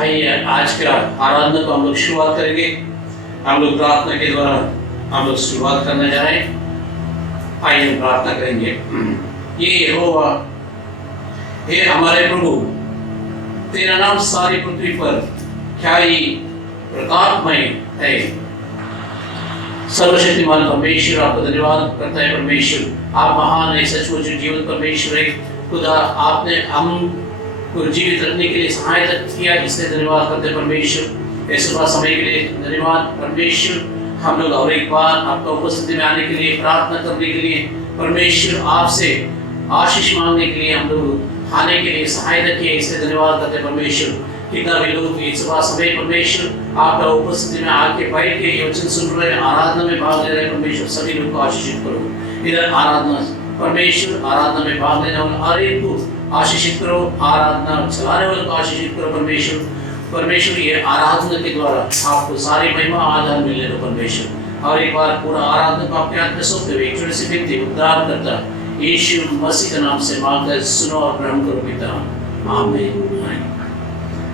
आइए आज का आराधना को हम लोग शुरुआत करेंगे। हम लोग प्रार्थना के द्वारा हम लोग शुरुआत करने जा रहे हैं। आइए हम प्रार्थना करेंगे। ये यहोवा, हे हमारे प्रभु, तेरा नाम सारी पृथ्वी पर क्या ही प्रतापमय है। सर्वशक्तिमान परमेश्वर, आपका धन्यवाद करता है परमेश्वर। आप महान है, सचमुच जीवन परमेश्वर है। खुदा, आपने हम को जीवित रखने के लिए सहायता किया, इसलिए धन्यवाद करते हैं परमेश्वर। इस सुबह समय के लिए धन्यवाद परमेश्वर। हम लोग और एक बार आपका उपस्थिति में आने के लिए, प्रार्थना करने के लिए, परमेश्वर आपसे आशीष मांगने के लिए हम लोग आने के लिए सहायता किए, इसलिए धन्यवाद करते हैं परमेश्वर। कितना भी लोग इस सुबह समय परमेश्वर आपका उपस्थिति में आके बैठ के ये वचन सुन रहे, आराधना में भाग ले रहे परमेश्वर, सभी लोग को आशीषित करो। इधर आराधना परमेश्वर, आराधना में भाग लेने वाले हर एक को आशीषित करो, आराधना चलाने वाले को आशीषित करो परमेश्वर। परमेश्वर, ये आराधना के द्वारा आपको सारी महिमा आधार मिले दो परमेश्वर। और एक बार पूरा आराधना को आपके हाथ में सौंपते हुए एक छोटी सी विनती, उद्धार करता यीशु मसीह का नाम से मांगकर सुनो और ग्रहण करो पिता, आमीन।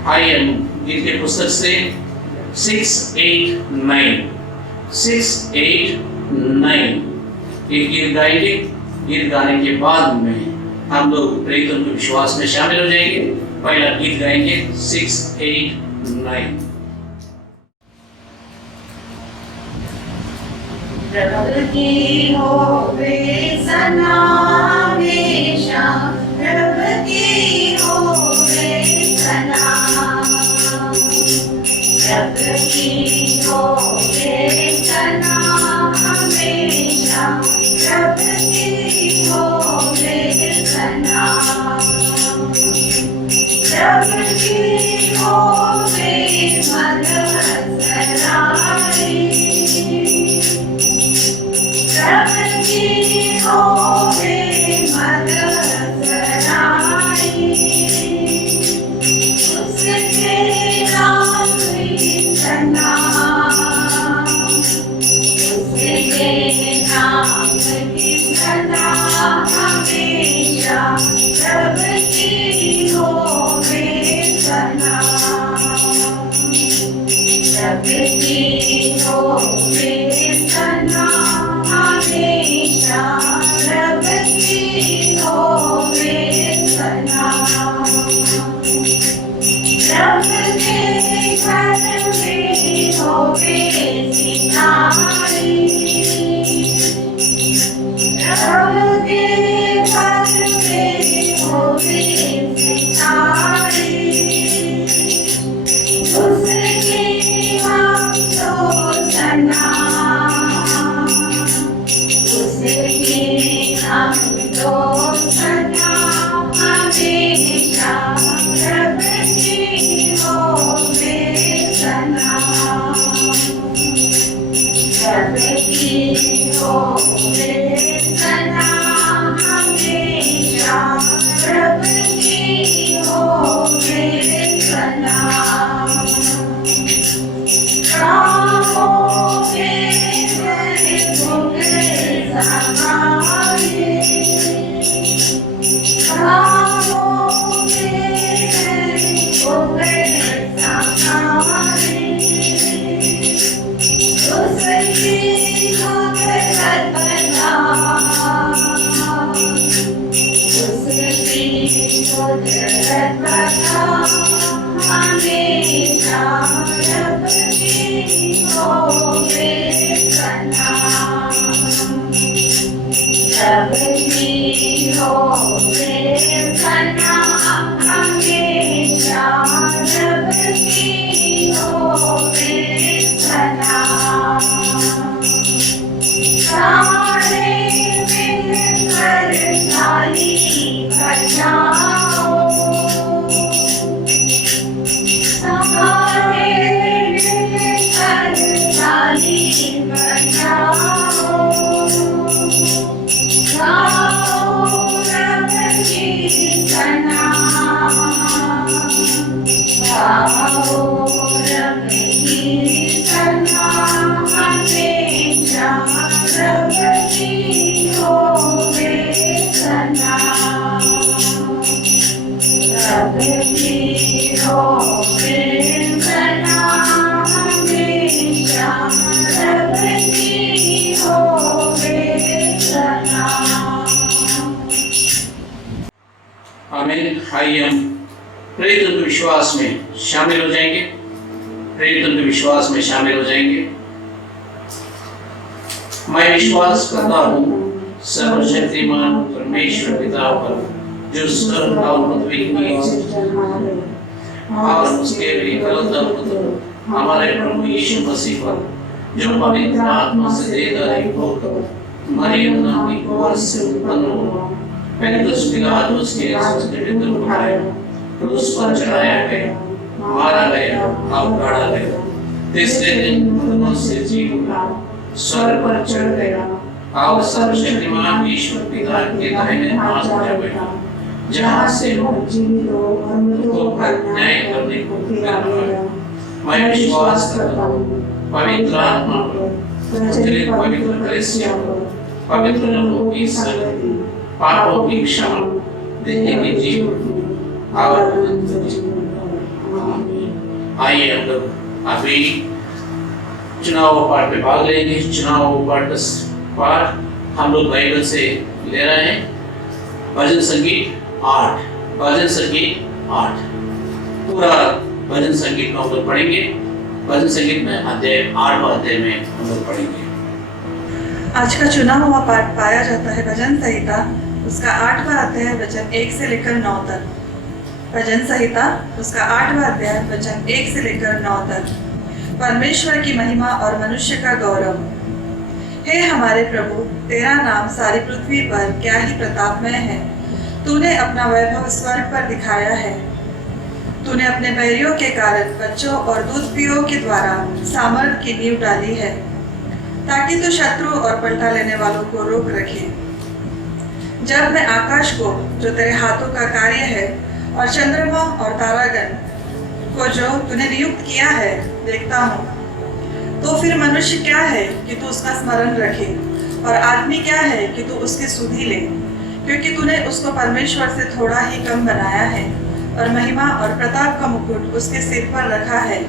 आइए हम गीत के पुस्तक से 689 ये गीत गाएंगे। गीत गाने के बाद में हम लोग प्रेरितों के विश्वास में शामिल हो जाएंगे। पहला गीत गाएंगे 689। प्रभु की होवे सनावेशा, प्रभु की होवे सना, प्रभु की होवे सना हमेशा, प्रभु की होवे सना, प्रभु की होवे मन सरारी, प्रभु की होवे मन सरारी, उसके नाम की सना, उसके नाम की सना हमेशा, प्रभु की होवे सना, प्रभु की होवे सना हमेशा, प्रभु की होवे सना, प्रभु के घर में होवे सितारी, प्रभु के घर में होवे सितारी, उसके हम तो सना, उसके हम तो सना हमेशा, प्रभु की होवे सना, प्रभु की होवे सना हमेशा, प्रभु की होवे सना, राहों में होवे सहारे, राहों में होवे सहारे, उसकी खबर बना, उसकी खबर बना हमेशा, प्रभु की होवे सना, प्रभु की होवे सना हमेशा, प्रभु की होवे सना, सारे मिलकर ताली बजाओ, सारे मिलकर ताली बजाओ, गाओ प्रभु की सना, आइए हम प्रेरितों के विश्वास में शामिल हो जाएंगे। प्रेरितों के विश्वास में शामिल हो जाएंगे। मैं विश्वास करता हूँ सर्वशक्तिमान परमेश्वर पिता पर, जो स्वर्ग और पृथ्वी की और उसके एकलौता पुत्र हमारे प्रभु यीशु मसीह पर, जो पवित्र आत्मा से देहधारी होकर मरियम नाम की कुंवारी से उत्पन्न हुआ, पिलातुस के विरुद्ध उठाया, क्रूस पर चढ़ाया गया, मारा गया और गाड़ा गया, तीसरे दिन मृतकों से जी उठा, स्वर्ग पर चढ़ गया और सर्वशक्तिमान ईश्वर पिता के दाहिने हाथ पर बैठा, जहाँ से मृतकों का न्याय करने को फिर मैं विश्वास करता हूँ पवित्र आत्मा पर, पवित्र कलीसिया पर, पवित्र लोगों की संगति, पापों की क्षमा, देह की जीवन और अनंत जीवन। आइए हम लोग अभी चुनाव पाठ में भाग लेंगे। चुनाव पाठ हम लोग बाइबल से ले रहे हैं। भजन संगीत 8, भजन संगीत 8, पूरा भजन संगीत में हम लोग पढ़ेंगे। भजन संगीत में अध्याय 8वां अध्याय में हम लोग पढ़ेंगे। आज का चुना हुआ पाठ पाया जाता है भजन संहिता उसका 8वां अध्याय वचन 1 से लेकर 9 तक। भजन संहिता उसका 8वां अध्याय वचन 1 से लेकर 9 तक। परमेश्वर की महिमा और मनुष्य का गौरव। हे हमारे प्रभु, तेरा नाम सारी पृथ्वी पर क्या ही प्रतापमय है। तूने अपना वैभव स्वर्ग पर दिखाया है। तूने अपने बैरियों के कारण बच्चों और दूधपियों के द्वारा सामर्थ की नींव डाली है, ताकि तू शत्रु और पलटा लेने वालों को रोक रखे। जब मैं आकाश को, जो तेरे हाथों का कार्य है, और चंद्रमा और तारागण को, जो तूने नियुक्त किया है, देखता हूँ, तो फिर मनुष्य क्या है कि तू उसका स्मरण रखे, और आदमी क्या है कि तू उसकी सुधि ले, क्योंकि तूने उसको परमेश्वर से थोड़ा ही कम बनाया है, और महिमा और प्रताप का मुकुट उसके सिर पर रखा है।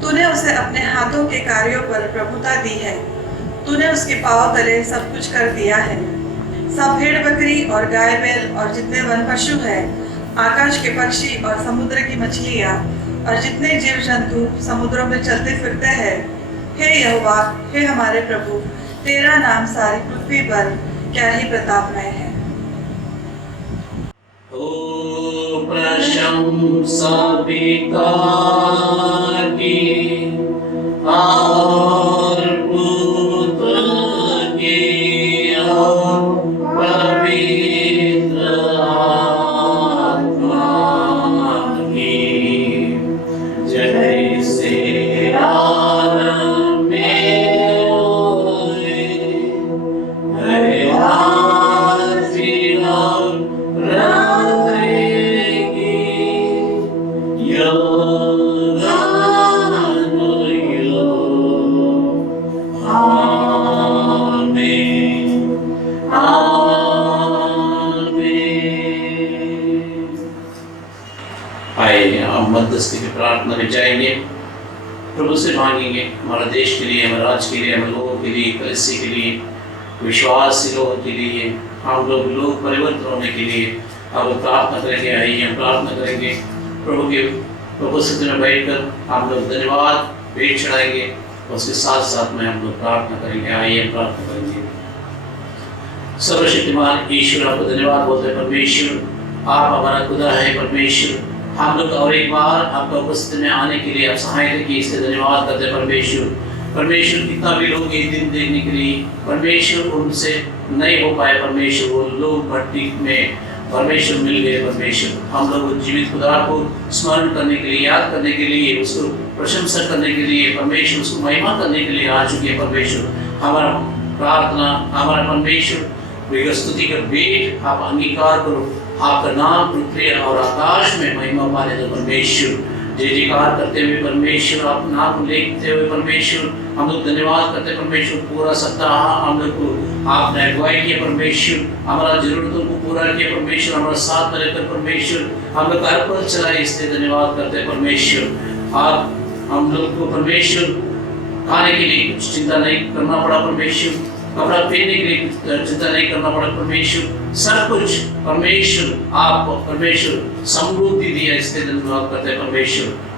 तूने उसे अपने हाथों के कार्यों पर प्रभुता दी है। तूने उसके पांव तले सब कुछ कर दिया है। सब भेड़ बकरी और गाय बैल और जितने वन पशु है, आकाश के पक्षी और समुद्र की मछलियाँ और जितने जीव जंतु समुद्रों में चलते फिरते हैं, हे यहोवा, हे हमारे प्रभु, तेरा नाम सारी पृथ्वी पर क्या ही प्रतापमय है। ओ प्रशंसा पिता की और पुत्र की और पवित्र आत्मा की, जैसे आरंभ में हुए, मध्यस्थी की प्रार्थना में जाएंगे। प्रभु से मांगेंगे हमारे देश के लिए, हमारे राज्य के लिए, हमारे लोगों के लिए, कलीसिया के लिए, विश्वासी लोगों के लिए, हम लोग परिवर्तन होने के लिए हम लोग प्रार्थना करेंगे। आइए हम प्रार्थना करेंगे। प्रभु के उपस्थिति में बैठकर हम लोग धन्यवाद भेंट चढ़ाएंगे, उसके साथ साथ में हम लोग प्रार्थना करेंगे। आइए हम प्रार्थना करेंगे। सर्वशक्तिमान ईश्वर, आपको धन्यवाद बोलते हैं। परमेश्वर, आप हमारा खुदा है। परमेश्वर, हम लोग और एक बार आपका उपस्थिति में आने के लिए आप सहायता की, इसलिए धन्यवाद करते हैं। परमेश्वर, कितना भी लोग ये दिन देखने के लिए परमेश्वर उनसे नहीं हो पाए, परमेश्वर वो लोग भट्टी में परमेश्वर मिल गए। परमेश्वर, हम लोग जीवित खुदा को स्मरण करने के लिए, याद करने के लिए, उसको प्रशंसा करने के लिए, परमेश्वर उसको महिमा करने के लिए आ चुके हैं। परमेश्वर, हमारा प्रार्थना, हमारा परमेश्वर स्तुति का भेंट आप अंगीकार करो। आपका नाम पृथ्वी और आकाश में महिमा पाने दो। परमेश्वर, जय जयकार करते हुए परमेश्वर, आप नाम लेते हुए परमेश्वर हम लोग धन्यवाद करते हैं। परमेश्वर, पूरा सप्ताह हम लोग को आपने अगुवाई किया। परमेश्वर, हमारा जरूरतों को पूरा किया। परमेश्वर, हमारा साथ में रहकर परमेश्वर हम लोग हर पल चलाए, इसलिए धन्यवाद करते हैं। परमेश्वर, आप हम लोग को परमेश्वर खाने के लिए कुछ चिंता नहीं करना पड़ा। परमेश्वर, कपड़ा पहनने के लिए चिंता नहीं करना पड़ा। परमेश्वर सब कुछ, परमेश्वर आपको, परमेश्वर समृद्धि दिया, इसलिए धन्यवाद करते हैं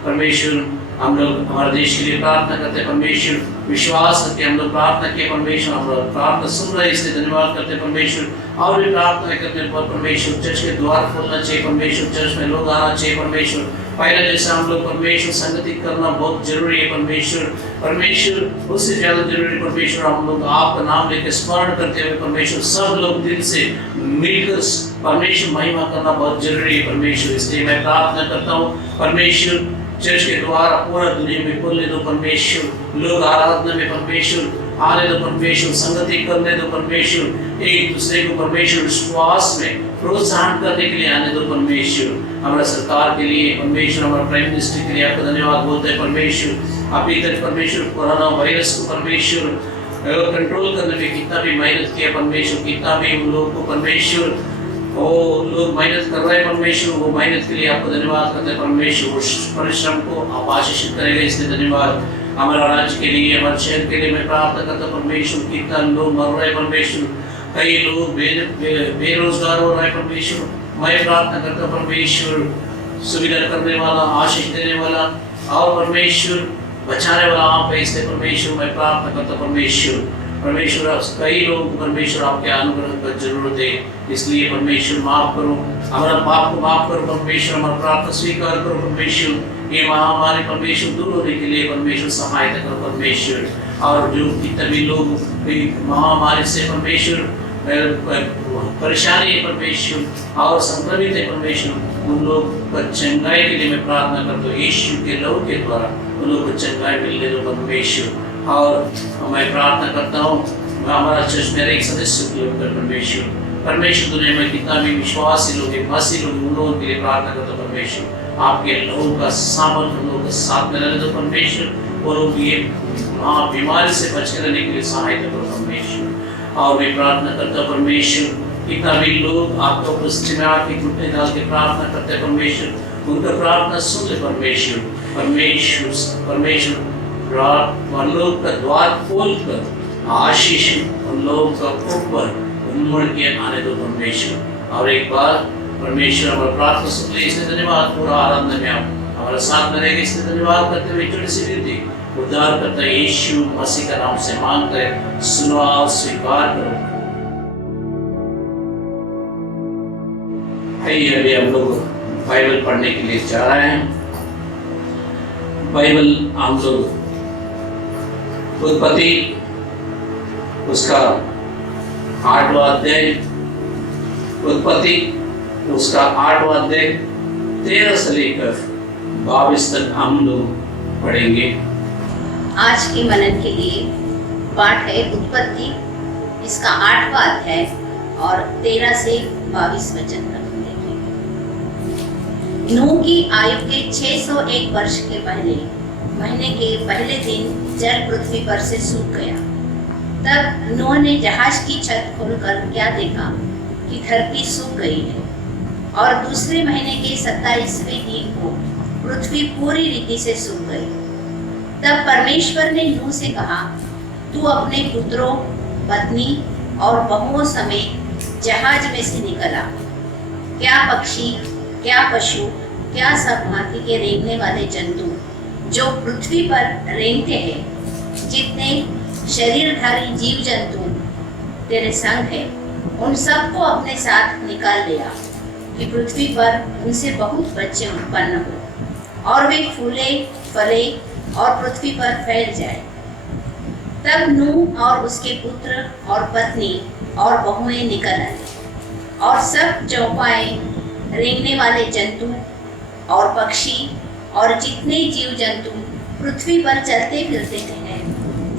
परमेश्वर। हम लोग हमारे देश के लिए प्रार्थना करते हैं परमेश्वर, विश्वास करके हम लोग प्रार्थना किए परमेश्वर, हम लोग प्रार्थना सुन रहे हैं, इसलिए धन्यवाद करते हैं परमेश्वर। और भी प्रार्थना करने पर परमेश्वर चर्च के द्वार खोलना चाहिए परमेश्वर, चर्च में लोग आना चाहिए परमेश्वर। पहले जैसे हम लोग परमेश्वर संगति करना बहुत जरूरी है परमेश्वर, उससे ज्यादा जरूरी परमेश्वर हम लोग आपका नाम लेकर स्मरण करते हुए परमेश्वर सब लोग दिल से मिलकर परमेश्वर महिमा करना बहुत जरूरी है परमेश्वर। इसलिए मैं प्रार्थना करता हूँ परमेश्वर, चर्च के द्वारा पूरा दुनिया में खोलने दो परमेश्वर, लोग आराधना में परमेश्वर आने दो परमेश्वर, संगति करने दो परमेश्वर, एक दूसरे को परमेश्वर विश्वास में प्रोत्साहन करने के लिए आने दो परमेश्वर। हमारा सरकार के लिए परमेश्वर, हमारा प्राइम मिनिस्टर के लिए आपका धन्यवाद बोलते हैं परमेश्वर। अभी तक परमेश्वर कोरोना वायरस को परमेश्वर कंट्रोल करने में कितना भी मेहनत किया परमेश्वर, कितना भी उन लोगों को परमेश्वर वो लोग मेहनत कर रहे हैं परमेश्वर, वो मेहनत के लिए आपको धन्यवाद करते हैं परमेश्वर। उस परिश्रम को आप आशीषित करेंगे, इसलिए धन्यवाद। हमारा राज्य के लिए, हमारे शहर के लिए मैं प्रार्थना करता हूँ परमेश्वर, कितना लोग मर रहे हैं परमेश्वर, कई लोग बेरोजगार हो रहे हैं परमेश्वर। मैं प्रार्थना करता हूँ परमेश्वर, सुविधा करने वाला, आशीष देने वाला और परमेश्वर बचाने वाला आप है, इसलिए परमेश्वर मैं प्रार्थना करता हूँ परमेश्वर। कई लोग परमेश्वर आपके अनुग्रह की जरूरत है, इसलिए परमेश्वर माफ करो, हमारा पाप को माफ करो परमेश्वर, हमारा प्रार्थना स्वीकार करो परमेश्वर। ये महामारी परमेश्वर दूर होने के लिए परमेश्वर सहायता करो परमेश्वर। और जो कितने भी लोग महामारी से परमेश्वर परेशानी है परमेश्वर और संक्रमित है परमेश्वर, उन लोग का चंगाई के लिए मैं प्रार्थना करता हूँ, यीशु के लहू के द्वारा उन लोग को चंगाई मिलने दो परमेश्वर। और मैं प्रार्थना करता हूँ हमारा चर्च मेरे एक सदस्य के लिए परमेश्वर दुनिया में कितना भी विश्वासी लोग हैं, मसीही लोग, उन लोगों के लिए प्रार्थना करता हूँ परमेश्वर। आपके लोगों का सामर्थ उन लोगों के साथ में रहने दो परमेश्वर, और लोग ये बीमारी से बचे रहने के लिए सहायता करो परमेश्वर। और मैं प्रार्थना करता हूँ परमेश्वर, कितना भी लोग आपका उपस्थिति में आके घुटने डाल के प्रार्थना करते हैं परमेश्वर, उनका प्रार्थना सुन ले परमेश्वर। उन लोग का द्वार खोल कर आशीष उन लोगों का ऊपर उमड़ के आने दो परमेश्वर। और एक बार परमेश्वर हमारा प्रार्थना सुन ले, इसलिए धन्यवाद। पूरा आराधना में आप हमारे साथ में रहेंगे, इसलिए धन्यवाद करते हुए छोटी सी विनती उद्धार करता है यीशु मसीह का नाम से मांगते हैं, सुनो और स्वीकार करो। अभी हम लोग बाइबल पढ़ने के लिए जा रहे हैं। बाइबल हम लोग उत्पत्ति उसका 8वां अध्याय, उत्पत्ति उसका 8वां अध्याय 13 से लेकर 22 तक हम लोग पढ़ेंगे। आज के मनन के लिए पाठ है उत्पत्ति, इसका 8वां अध्याय और 13 से 22 वचन तक देखेंगे। नूह की आयु के 601 वर्ष के पहले महीने के पहले दिन जल पृथ्वी पर से सूख गया। तब नूह ने जहाज की छत खोलकर क्या देखा कि धरती सूख गई है, और दूसरे महीने के 27वें दिन को पृथ्वी पूरी रीति से सूख गई। तब परमेश्वर ने नूह से कहा, तू अपने पुत्रों, पत्नी और बहुओं समेत जहाज में से निकल आ। क्या पक्षी, क्या पशु, क्या सब भांति के रेंगने वाले जंतु जो पृथ्वी पर रेंगते हैं, जितने शरीरधारी जीव जंतु तेरे संग है, उन सबको अपने साथ निकाल ले आ, कि पृथ्वी पर उनसे बहुत बच्चे उत्पन्न हो और वे फूले फले और पृथ्वी पर फैल जाए। तब नूह और उसके पुत्र और पत्नी और बहुएं निकल आए, और सब चौपाए रेंगने वाले जंतु और पक्षी और जितने जीव जंतु पृथ्वी पर चलते फिरते हैं,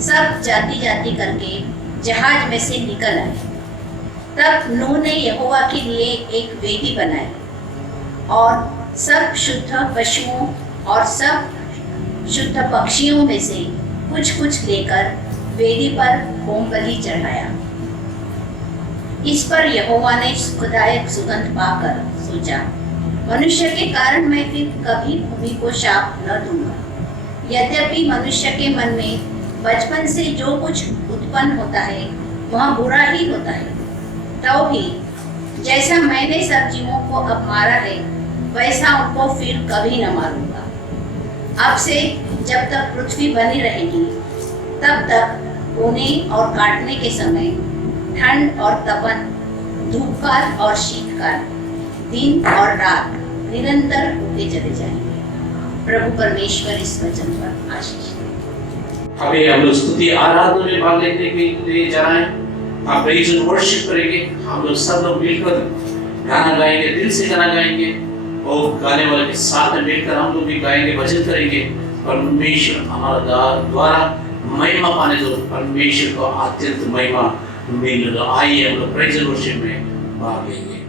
सब जाति जाति करके जहाज में से निकल आए। तब नूह ने यहोवा के लिए एक वेदी बनाई, और सब शुद्ध पशुओं और सब शुद्ध पक्षियों में से कुछ कुछ लेकर वेदी पर होम बलि चढ़ाया। इस पर यहोवा ने सुखदायक सुगंध पाकर सोचा, मनुष्य के कारण मैं फिर कभी भूमि को शाप न दूंगा। यद्यपि मनुष्य के मन में बचपन से जो कुछ उत्पन्न होता है वहाँ बुरा ही होता है। तो भी जैसा मैंने सब जीवों को अब मारा है, वैसा उनको फिर कभी न मारूंगा। अब से जब तक पृथ्वी बनी रहेगी, तब तक बोने और काटने के समय, ठंड और तपन, धूपकाल और शीतकाल, दिन और रात निरंतर होते चले जाएंगे। प्रभु परमेश्वर इस वचन पर आशीष दे। अभी हम लोग स्तुति आराधना में भाग लेने के लिए जा रहे हैं। आप प्रेज एंड वर्शिप करेंगे। हम लोग सब लोग मिलकर गाना गाएंगे, दिल से गाना गाएंगे और गाने वाले के साथ में मिलकर हम लोग भी गाएंगे, भजन करेंगे। परमेश्वर हमारा द्वारा महिमा पाने दो, परमेश्वर को अत्यंत महिमा मिल दो। आइए हम लोग प्रेज एंड वर्शिप में भाग लेंगे।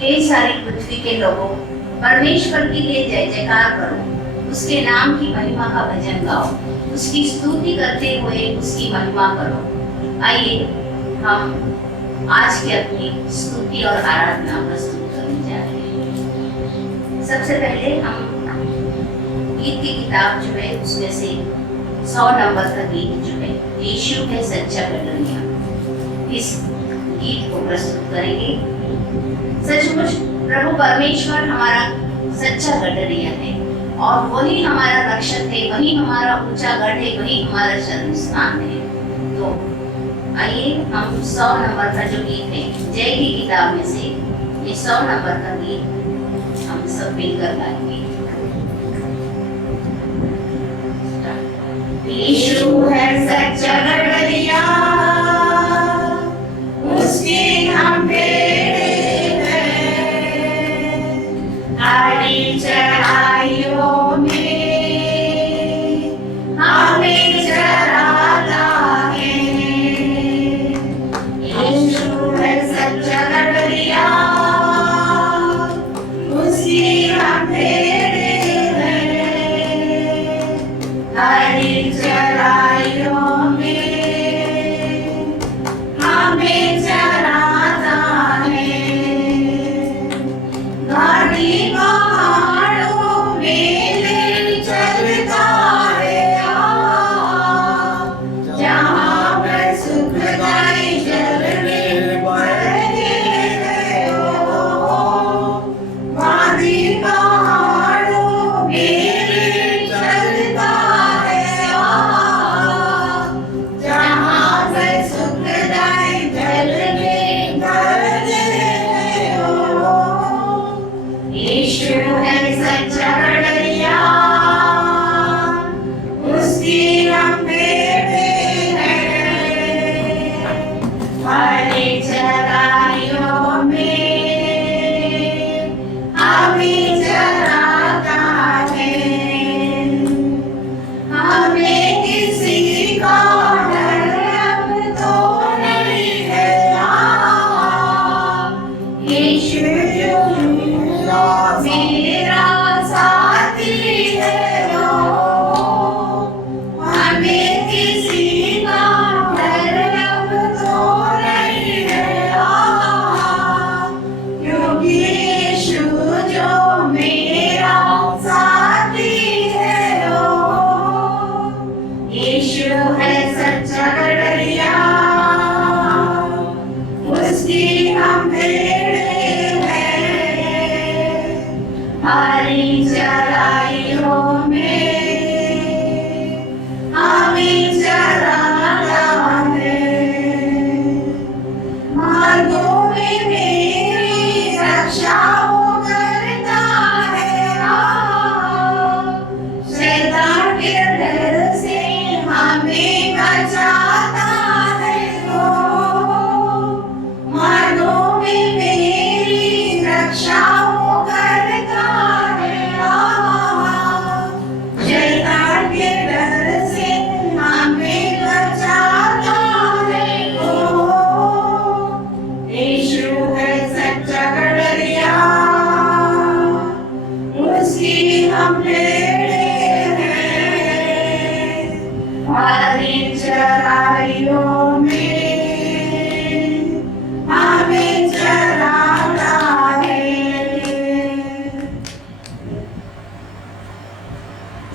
हे सारी पृथ्वी के लोगों, परमेश्वर के लिए जय जयकार करो, उसके नाम की महिमा का भजन गाओ, उसकी स्तुति करते हुए उसकी महिमा करो। आइए हम आज की अपनी स्तुति और आराधना प्रस्तुत करने जा रहे हैं। सबसे पहले हम गीत की किताब जो है उसमें से 100 नंबर का गीत जो है, यीशु है सच्चा गडरिया, इस गीत को प्रस्तुत करेंगे। सचमुच प्रभु परमेश्वर हमारा सच्चा गडरिया है और वही हमारा रक्षक है, वही हमारा ऊंचा गढ़ है, वही हमारा शरण स्थान है। तो आइए हम 100 नंबर का जो गीत है, जय की किताब में से ये 100 नंबर का गीत हम सब मिलकर गाएंगे। यीशु है सच्चा गडरिया, उसकी हम भेड़ें हैं, हरी चराइयों में हमें चराता है। यीशु है सच्चा गडरिया, उसकी हम भेड़ें हैं, हरी चराइयों में हमें चराता है। घाटी पहाड़ों में ले चलता है, जहाँ पर सुखदाई झरने बहते हैं। घाटी पहाड़ों में ले चलता है, जहाँ पर सुखदाई झरने बहते हैं। यीशु है सच्चा गडरिया, उसकी हम भेड़ें हैं, हरी चराइयों में हमें चराता है। हमें किसी का डर अब तो नहीं है। यीशु मेरा साथी है, हमें किसी का डर अब तो नहीं है, क्योंकि यीशु जो मेरा साथी है। यीशु है सच्चा गडरिया, उसकी हम भेड़ें हैं, हरी चराइयों में हमें चराता है। मार्गों में मेरी रक्षा वो करता है, शैतान के डर से हमें बचाता है। मार्गों में मेरी रक्षा वो करता है, शैतान के डर से हमें बचाता है। यीशु है सच्चा गडरिया, उसकी हम भेड़ें हैं, हरी चराइयों में हमें चराता है।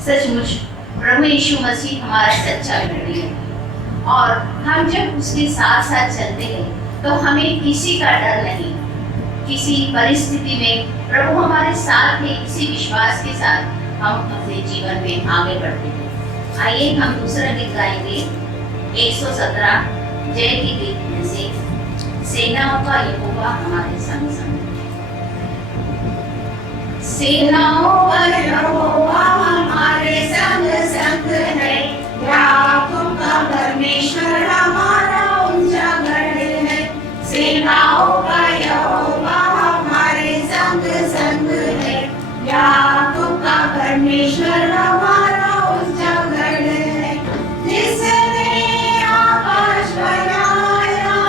सचमुच प्रभु यीशु मसीह हमारा सच्चा गडरिया है। और हम जब उसके साथ साथ चलते हैं तो हमें किसी का डर नहीं, किसी परिस्थिति में प्रभु हमारे साथ है, इसी विश्वास के साथ हम अपने जीवन में आगे बढ़ते हैं। आइए हम दूसरा गीत गाएंगे 117 जय की गीत में से, सेनाओं का यहोवा हमारे संग संग। सेनाओं का यहोवा हमारे संग संग है, याकूब का परमेश्वर हमारा ऊंचा गढ़ है। सेनाओं का यहोवा हमारे संग संग है, याकूब का परमेश्वर हमारा ऊंचा गढ़ है। जिसने आकाश बनाया,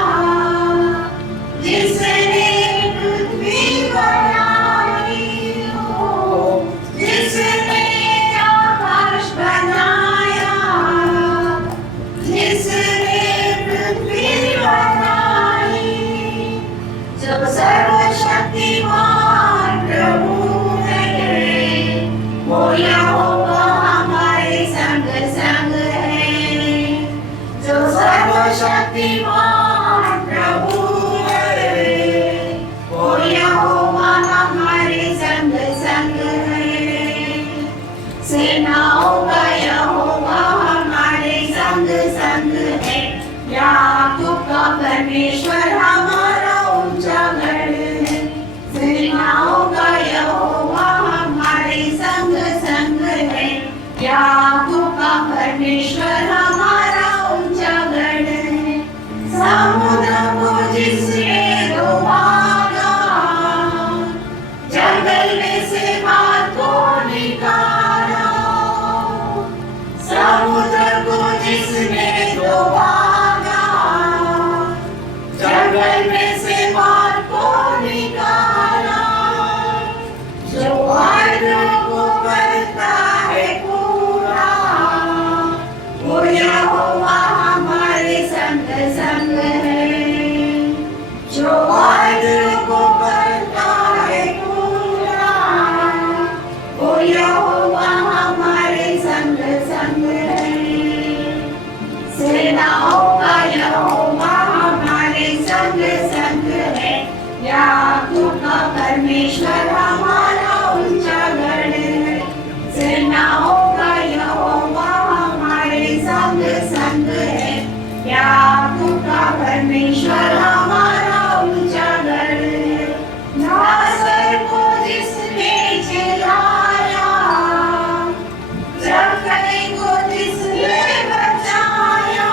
जिसने पृथ्वी बनाई, जिसने आकाश बनाया, जिसने पृथ्वी बनाई, जो सर्वशक्तिमान प्रभु है, वो यहोवा हमारे संग संग है। जो सर्वशक्तिमान प्रभु है, वो यहोवा हमारे संग संग है। सेनाओं का यहोवा हमारे संग संग है, याकूब का परमेश्वर हमारा ऊंचा गढ़ है। सेनाओं का यहोवा हमारे संग संग है, याकूब का परमेश्वर हमारा ऊंचा गढ़ है। समुद्र को जिसने डुबाया, जंगल में से मार को निकाला। समुद्र को जिसने डुबाया, जंगल में से मार को निकाला। जो वायु को करता है पूरा, वो यहोवा हमारे संग संग है। जो वायु को करता है पूरा, वो यहोवा हमारे संग संग है। सेनाओं का यहोवा हमारे संग संग है, याकूब का परमेश्वर हमारा ऊंचा गढ़ है। सेनाओं का यहोवा हमारे संग संग है, याकूब का परमेश्वर हमारा ऊंचा गढ़ है। नासर को जिसने जिलाया, जक्कई को जिसने बचाया।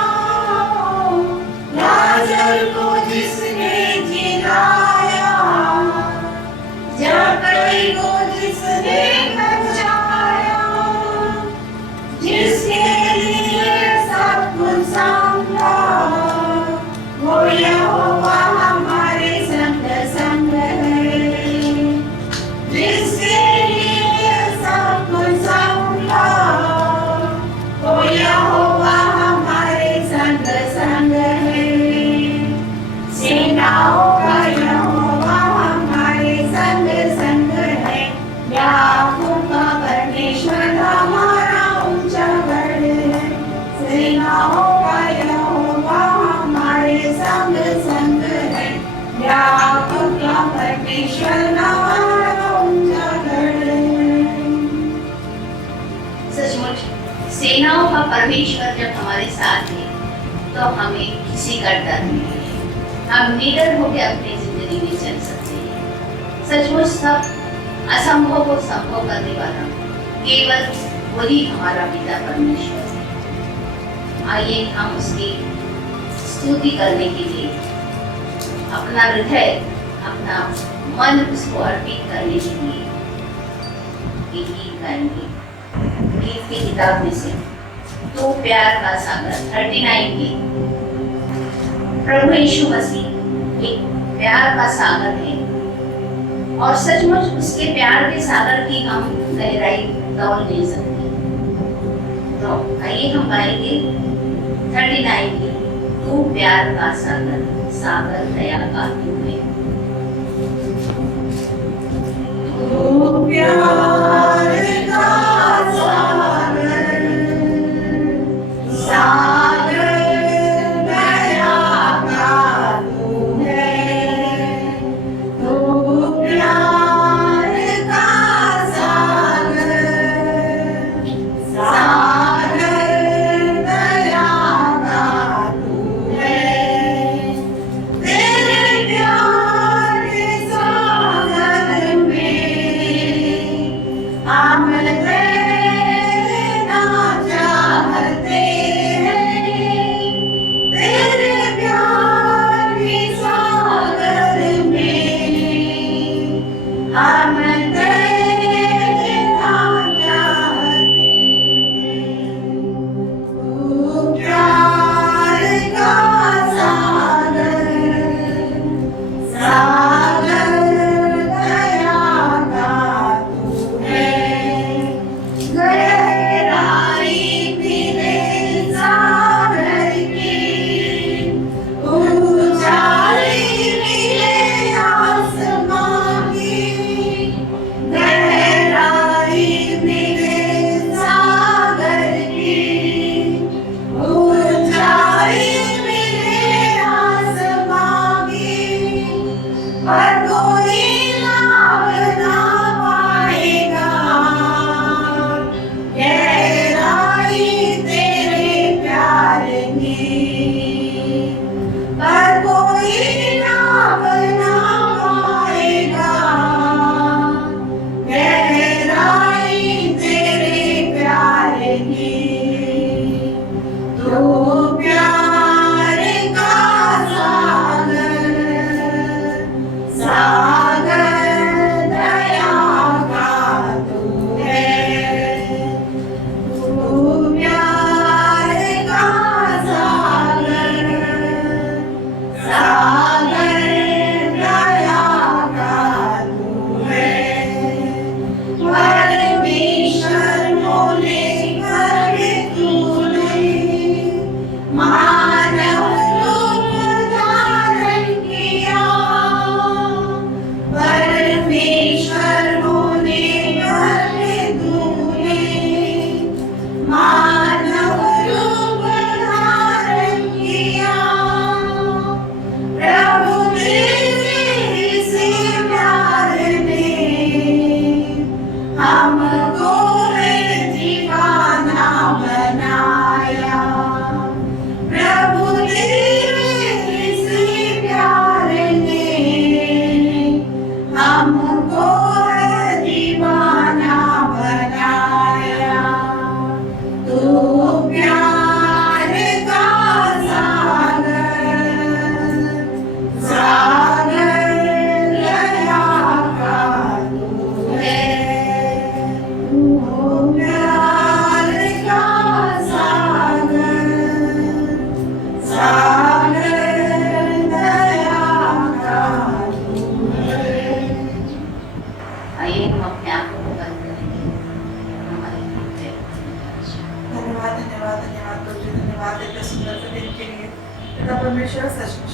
नासर को जिसने जिलाया, जक्कई को जिसने बचाया। जिसके लिए सब कुछ संभला, वो यहोवा हमारे संग संग है। जिसके लिए सब कुछ संभला, वो यहोवा हमारे संग संग है। सेनाओं का यहोवा हमारे संग संग है, याकूब का परमेश्वर हमारा ऊंचा गढ़ है। सेनाओं का यहोवा हमारे संग संग है, याकूब का परमेश्वर हमारा ऊंचा गढ़ है। सचमुच सेनाओं का परमेश्वर जब हमारे साथ है तो हमें किसी का डर नहीं है। हम निडर होकर अपनी जिंदगी में चल सकते हैं। सचमुच सब असंभव को संभव करने वाला केवल वही हमारा पिता परमेश्वर है। आइए हम उसकी स्तुति करने के लिए अपना हृदय, अपना मन उसको अर्पित करने के लिए ये गीत गाएंगे। गीत की किताब में से तो प्यार का सागर 39 गीत। प्रभु यीशु मसीह एक प्यार का सागर है और सचमुच उसके प्यार के सागर की हम गहराई तौल नहीं सकते। तो आइए हम गाएंगे 39 गीत, तू प्यार का सागर, सागर दया का तू है। तू प्यार का सागर, सागर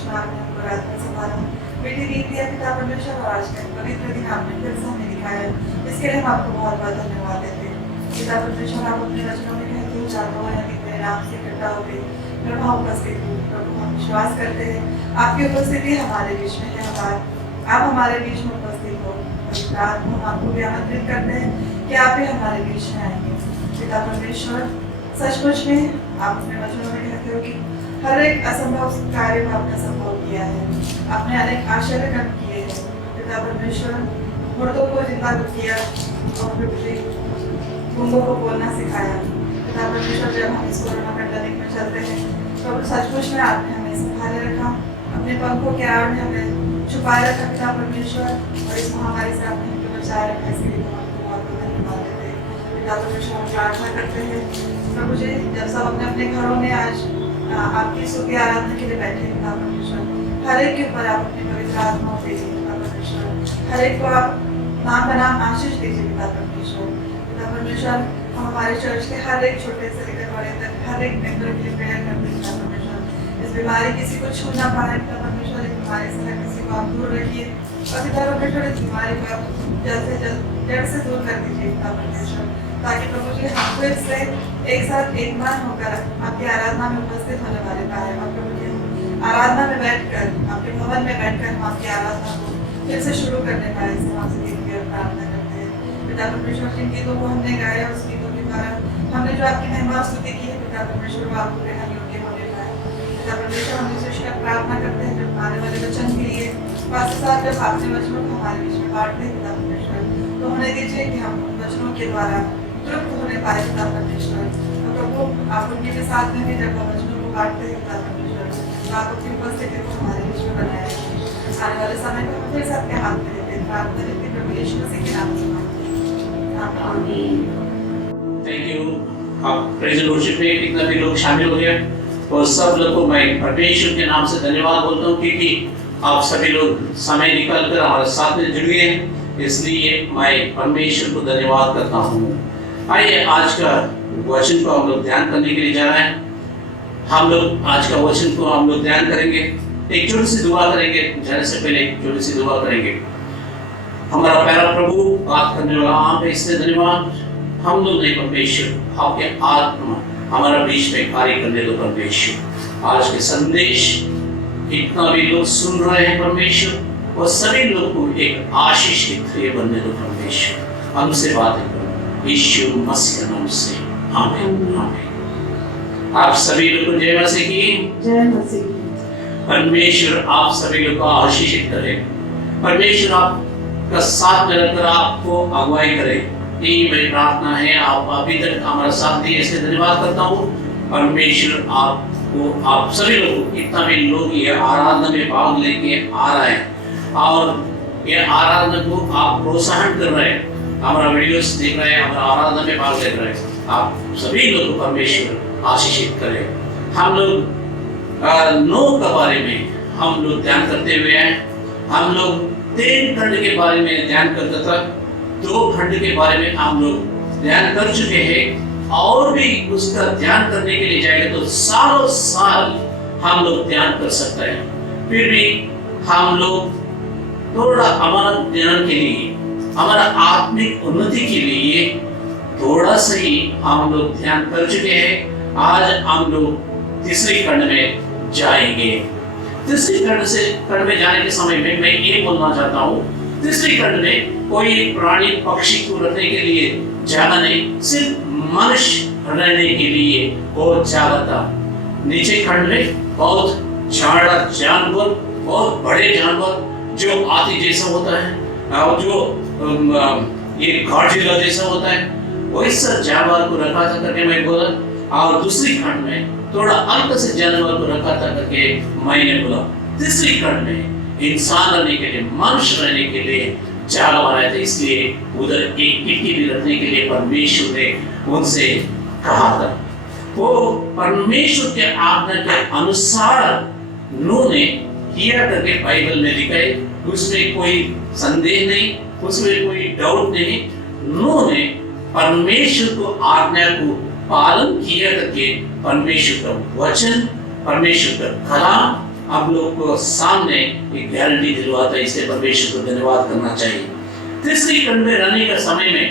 परमेश्वर आपने हमको रात में संभाला, मीठी नींद दिया पिता परमेश्वर, और आज का पवित्र दिन आपने फिर से हमें दिखाया। इसके लिए हम आपको बहुत बहुत धन्यवाद देते हैं। पिता परमेश्वर, आप अपने वचनों में कहते हो चारों अधिक मेरे नाम से इकट्ठा हो गए, प्रभु उपस्थित हो। प्रभु हम विश्वास करते हैं आपकी उपस्थिति हमारे बीच में है। आप हमारे बीच में उपस्थित हो। रात को हम आपको भी आमंत्रित करते हैं कि आप भी हमारे बीच में आएंगे। पिता परमेश्वर, सचमुच में आप अपने वचनों में कहते हो कि हर एक असंभव कार्य को आपने संभव किया है। आपने अनेक आश्चर्य कर्म किए हैं। पिता परमेश्वर, मुर्दों को जिंदा किया और गूंगों को बोलना सिखाया। पिता परमेश्वर, जब हम इस कोरोना पैंडेमिक में चलते हैं तो सचमुच में आपने हमें संभाले रखा, अपने पंखों के आड़ में हमें छुपाए रखा पिता परमेश्वर, और इस महामारी से आपने हमें बचाए रखा। इसके लिए हम आपको बहुत बहुत धन्यवाद देते हैं। पिता परमेश्वर, हम प्रार्थना करते हैं प्रभु जी, जब सब अपने अपने घरों में आज आपकी स्तुति आराधना के लिए बैठे पिता परमेश्वर, हर एक के ऊपर आप अपनी पवित्र आत्मा दीजिए पिता परमेश्वर, हर एक को आप नाम बनाम आशीष दीजिए पिता परमेश्वर। पिता परमेश्वर, हम हमारे चर्च के हर एक छोटे से लेकर बड़े तक हर एक मेंबर के लिए प्रेयर करते हैं पिता परमेश्वर। इस बीमारी किसी को छू ना पाए पिता परमेश्वर, इस बीमारी से किसी को आप दूर रखिए, और पिता परमेश्वर इस बीमारी को आप जल्द से जल्द जड़ से दूर कर दीजिए पिता परमेश्वर, ताकि प्रभु जी हम फिर से एक साथ एक मन होकर आपकी आराधना में उपस्थित होने वाले पाए। और प्रभु जी आराधना में बैठकर, आपके भवन में बैठकर हम आपकी आराधना को फिर से शुरू करने पाए, इससे आपसे प्रार्थना करते हैं। पिता परमेश्वर, जिन गीतों को हमने गाया उस गीतों के द्वारा हमने जो आपकी महिमा स्तुति की है पिता परमेश्वर, वो आपको ग्रहण योग्य होने पाए। पिता परमेश्वर, हम विशेषकर प्रार्थना करते हैं जब आने वाले वचन के लिए साथ जब आपने वचनों को हमारे बीच में बांटते हैं पिता परमेश्वर, तो होने दीजिए कि हम उन वचनों के द्वारा तृप्त होने पाए पिता परमेश्वर। तो प्रभु, आप उनके के साथ में भी जब वचनों को बांटते हैं पिता परमेश्वर, तो आप अपनी उपस्थिति को हमारे बीच में बनाए। आने वाले समय को हम फिर से आपके हाथ में देते हैं। प्रार्थना करते हैं प्रभु यीशु मसीह के नाम से मांगते हैं, आमीन। Thank you. आप प्रेज एंड वर्शिप में कितना भी लोग शामिल हो गए, और सब लोग को मैं परमेश्वर के नाम से धन्यवाद बोलता हूँ, क्योंकि आप सभी लोग समय निकाल कर हमारे साथ में जुड़ गए हैं, इसलिए मैं परमेश्वर को धन्यवाद करता हूँ। आइए आज का वचन को हम लोग ध्यान करने के लिए जा रहे हैं। हम लोग आज का वचन को हम लोग ध्यान करेंगे, एक छोटी सी दुआ करेंगे। जाने से पहले एक छोटी सी दुआ करेंगे। हमारा प्यारा प्रभु, बात करने वाला आप है, इसलिए धन्यवाद। हम लोग नहीं परमेश्वर, आपके आत्मा हमारा बीच में कार्य करने दो परमेश्वर। आज के संदेश इतना भी लोग सुन रहे हैं परमेश्वर, और सभी लोग को एक आशीष के थे बनने दो परमेश्वर। हमसे बातें करो यीशु मसीह के नाम से, आमीन आमीन। आप सभी लोग को जय मसीह की। जय मसीह। परमेश्वर आप सभी लोग को आशीषित करे, परमेश्वर आपका साथ में रहकर आपको अगुवाई करे, यही मेरी प्रार्थना है। आप अभी तक हमारा साथ दिए, इसलिए धन्यवाद करता हूँ परमेश्वर। आपको, आप सभी लोग, इतना भी लोग ये आराधना में भाग लेके आ रहे हैं, और ये आराधना को आप प्रोत्साहन कर रहे हैं, हमारा वीडियोस देख रहे हैं, हमारा आराधना में भाग ले रहे हैं। आप सभी लोग को परमेश्वर आशीषित करे। हम लोग 9 के बारे में हम लोग ध्यान करते हुए हैं। हम लोग 3 खंड के बारे में ध्यान करते था, 2 खंड के बारे में हम लोग ध्यान कर चुके हैं, और भी उसका ध्यान करने के लिए जाएंगे तो सालों साल हम लोग ध्यान कर सकते हैं। फिर भी हम लोग थोड़ा हमारा ध्यान के लिए, हमारा आत्मिक उन्नति के लिए थोड़ा सा ही हम लोग ध्यान कर चुके हैं। आज हम लोग तीसरी खंड में जाएंगे। तीसरी खंड में जाने के समय में मैं ये बोलना चाहता हूँ, तीसरी खंड में कोई प्राणी पक्षी को रखने के लिए जगह नहीं, सिर्फ मनुष्य रहने के लिए वो जगह था। नीचे खंड में बहुत झाड़ा जानवर, बहुत बड़े जानवर जो हाथी जैसा होता है, और जो ये गॉडजिला जैसा होता है, वैसा जानवर को रखा था करके मैं बोला। और दूसरी खंड में थोड़ा अल्प से जानवर को रखा था करके मैंने बोला। तीसरी खंड में इंसान रहने के लिए, मनुष्य रहने के लिए जगह बनाया था, इसलिए उधर एक गिट्टी भी रखने के लिए परमेश्वर ने उनसे कहा था। वो परमेश्वर के आज्ञा के अनुसार नूह ने किया करके बाइबल में लिखा है, उसमें कोई संदेह नहीं, उसमें कोई डाउट नहीं। नूह ने परमेश्वर को आज्ञा को पालन किया करके परमेश्वर का वचन, परमेश्वर का कलाम हम लोग को सामने एक गारंटी दिलवाता है, इसलिए परमेश्वर को धन्यवाद करना चाहिए। तीसरी खंड में रहने का समय में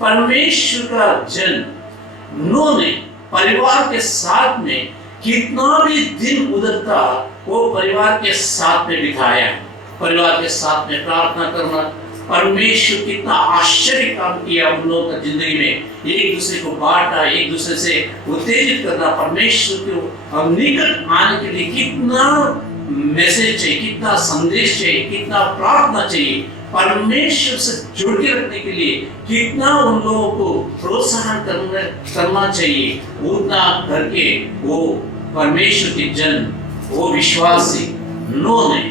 परमेश्वर का जन नूह ने परिवार के साथ में कितना भी दिन उधर था वो परिवार के साथ में बिताया, परिवार के साथ में प्रार्थना करना। परमेश्वर कितना आश्चर्य काम किया उन लोगों की जिंदगी में, एक दूसरे को बांटा, एक दूसरे से उत्तेजित करना, परमेश्वर को निकट आने के लिए कितना मैसेज चाहिए, कितना संदेश चाहिए, कितना प्रार्थना चाहिए, परमेश्वर से जुड़ के रखने के लिए कितना उन लोगों को प्रोत्साहन करना चाहिए, उतना करके वो परमेश्वर के जन, वो विश्वासी नूह ने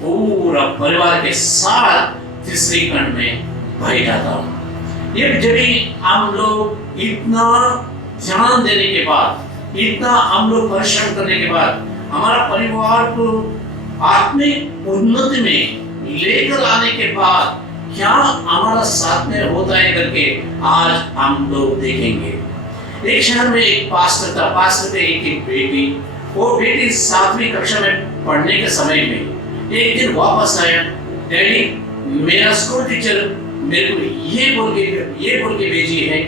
पूरा परिवार के साथ तीसरी खंड में भेजा था। ये जब हम लोग इतना ध्यान देने के बाद, इतना हम लोग परिश्रम करने के बाद, हमारा परिवार को आत्मिक उन्नति में लेकर आने के बाद क्या हमारा साथ में होता है करके आज हम लोग देखेंगे। एक शहर में एक पास्टर था, पास्टर के एक बेटी, वो बेटी 7वीं कक्षा में पढ़ने के समय में एक दिन वापस आया, डैडी मेरा स्कूल टीचर मेरे को ये बोल के भेजी है,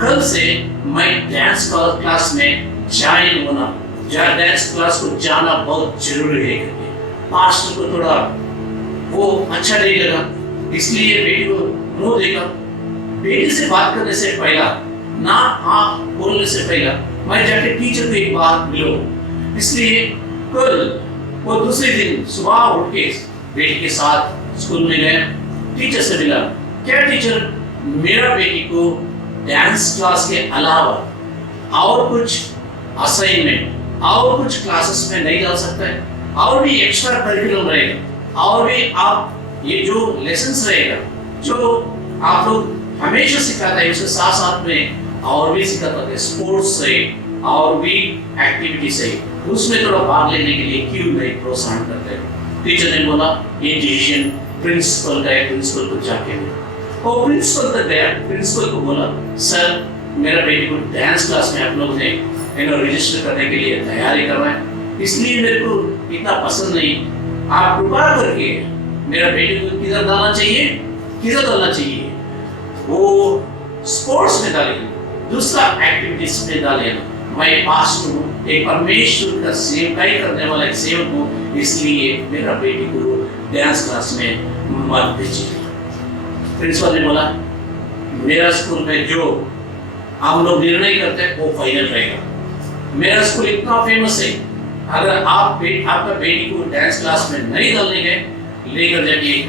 कल से मैं डांस क्लास में ज्वाइन होना, डांस क्लास को जाना बहुत जरूरी है करके। पास्टर को थोड़ा वो अच्छा नहीं लगा, इसलिए बेटी को मुंह देखा। बेटी से बात करने से पहला, ना हाँ बोलने से पहला मैं जाके टीचर को एक बात मिलो, इसलिए कल वो दूसरे दिन सुबह उठ के बेटी के साथ स्कूल में गया, टीचर से मिला। क्या टीचर, मेरा बेटी को डांस क्लास के अलावा और कुछ असाइनमेंट और कुछ क्लासेस में नहीं डाल सकता है, और भी एक्स्ट्रा करिकुलम रहेगा, और भी आप ये जो लेसन्स रहेगा जो आप लोग हमेशा सिखाता है उसके साथ साथ में और भी सिखाता है, स्पोर्ट्स से और भी एक्टिविटी से, उसमें थोड़ा भाग लेने के लिए क्यों नहीं प्रोत्साहन करते हैं। टीचर ने बोला ये डिसीजन प्रिंसिपल का है, प्रिंसिपल को जाके मिला। और प्रिंसिपल तक गया, प्रिंसिपल को बोला सर मेरा बेटी को डांस क्लास में आप लोग ने रजिस्टर करने के लिए तैयारी करना है, इसलिए मेरे को इतना पसंद नहीं, आप कृपा करके मेरा बेटी को किधर डालना चाहिए, वो स्पोर्ट्स में डालेंगे, दूसरा एक्टिविटीज में डालेगा। मैं पास्टर हूँ, एक परमेश्वर का सेवकाई करने वाला एक सेवक हूँ, इसलिए मेरा बेटी को डांस क्लास में मत भेजिए। प्रिंसिपल ने बोला मेरा स्कूल में जो हम लोग निर्णय करते हैं वो फाइनल रहेगा। मेरा स्कूल इतना फेमस है, अगर आपका बेटी को डांस क्लास में नहीं डालने गए, लेकर जाके एक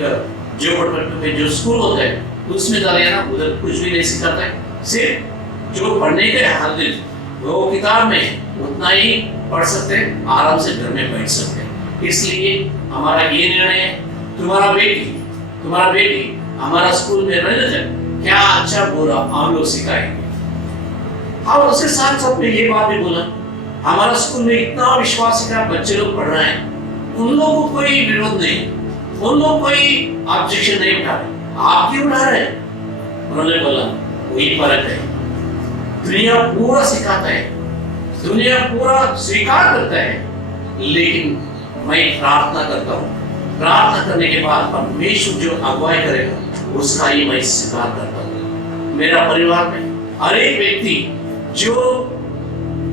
जो स्कूल होता है उसमें डाले ना, उधर कुछ भी नहीं सिखाता है, सिर्फ जो पढ़ने के हर दिन वो किताब में उतना ही पढ़ सकते हैं, आराम से घर में बैठ सकते हैं। इसलिए हमारा ये निर्णय है, तुम्हारा बेटी हमारा स्कूल में रह जाए, क्या अच्छा बुरा हम लोग सिखाएंगे। और उसके साथ साथ में ये बात भी बोला, हमारा स्कूल में इतना विश्वास है कि बच्चे लोग पढ़ रहे हैं, उन लोगों को कोई विरोध नहीं, उन लोग कोई ऑब्जेक्शन नहीं उठा रहे, आप क्यों उठा रहे? उन्होंने बोला वही फर्क है, दुनिया पूरा सिखाता है, दुनिया पूरा स्वीकार करता है, लेकिन मैं प्रार्थना करता हूँ, प्रार्थना करने के बाद परमेश्वर जो अगुवाई करेगा उसका ही मैं स्वीकार करता हूँ। मेरा परिवार में हर एक व्यक्ति जो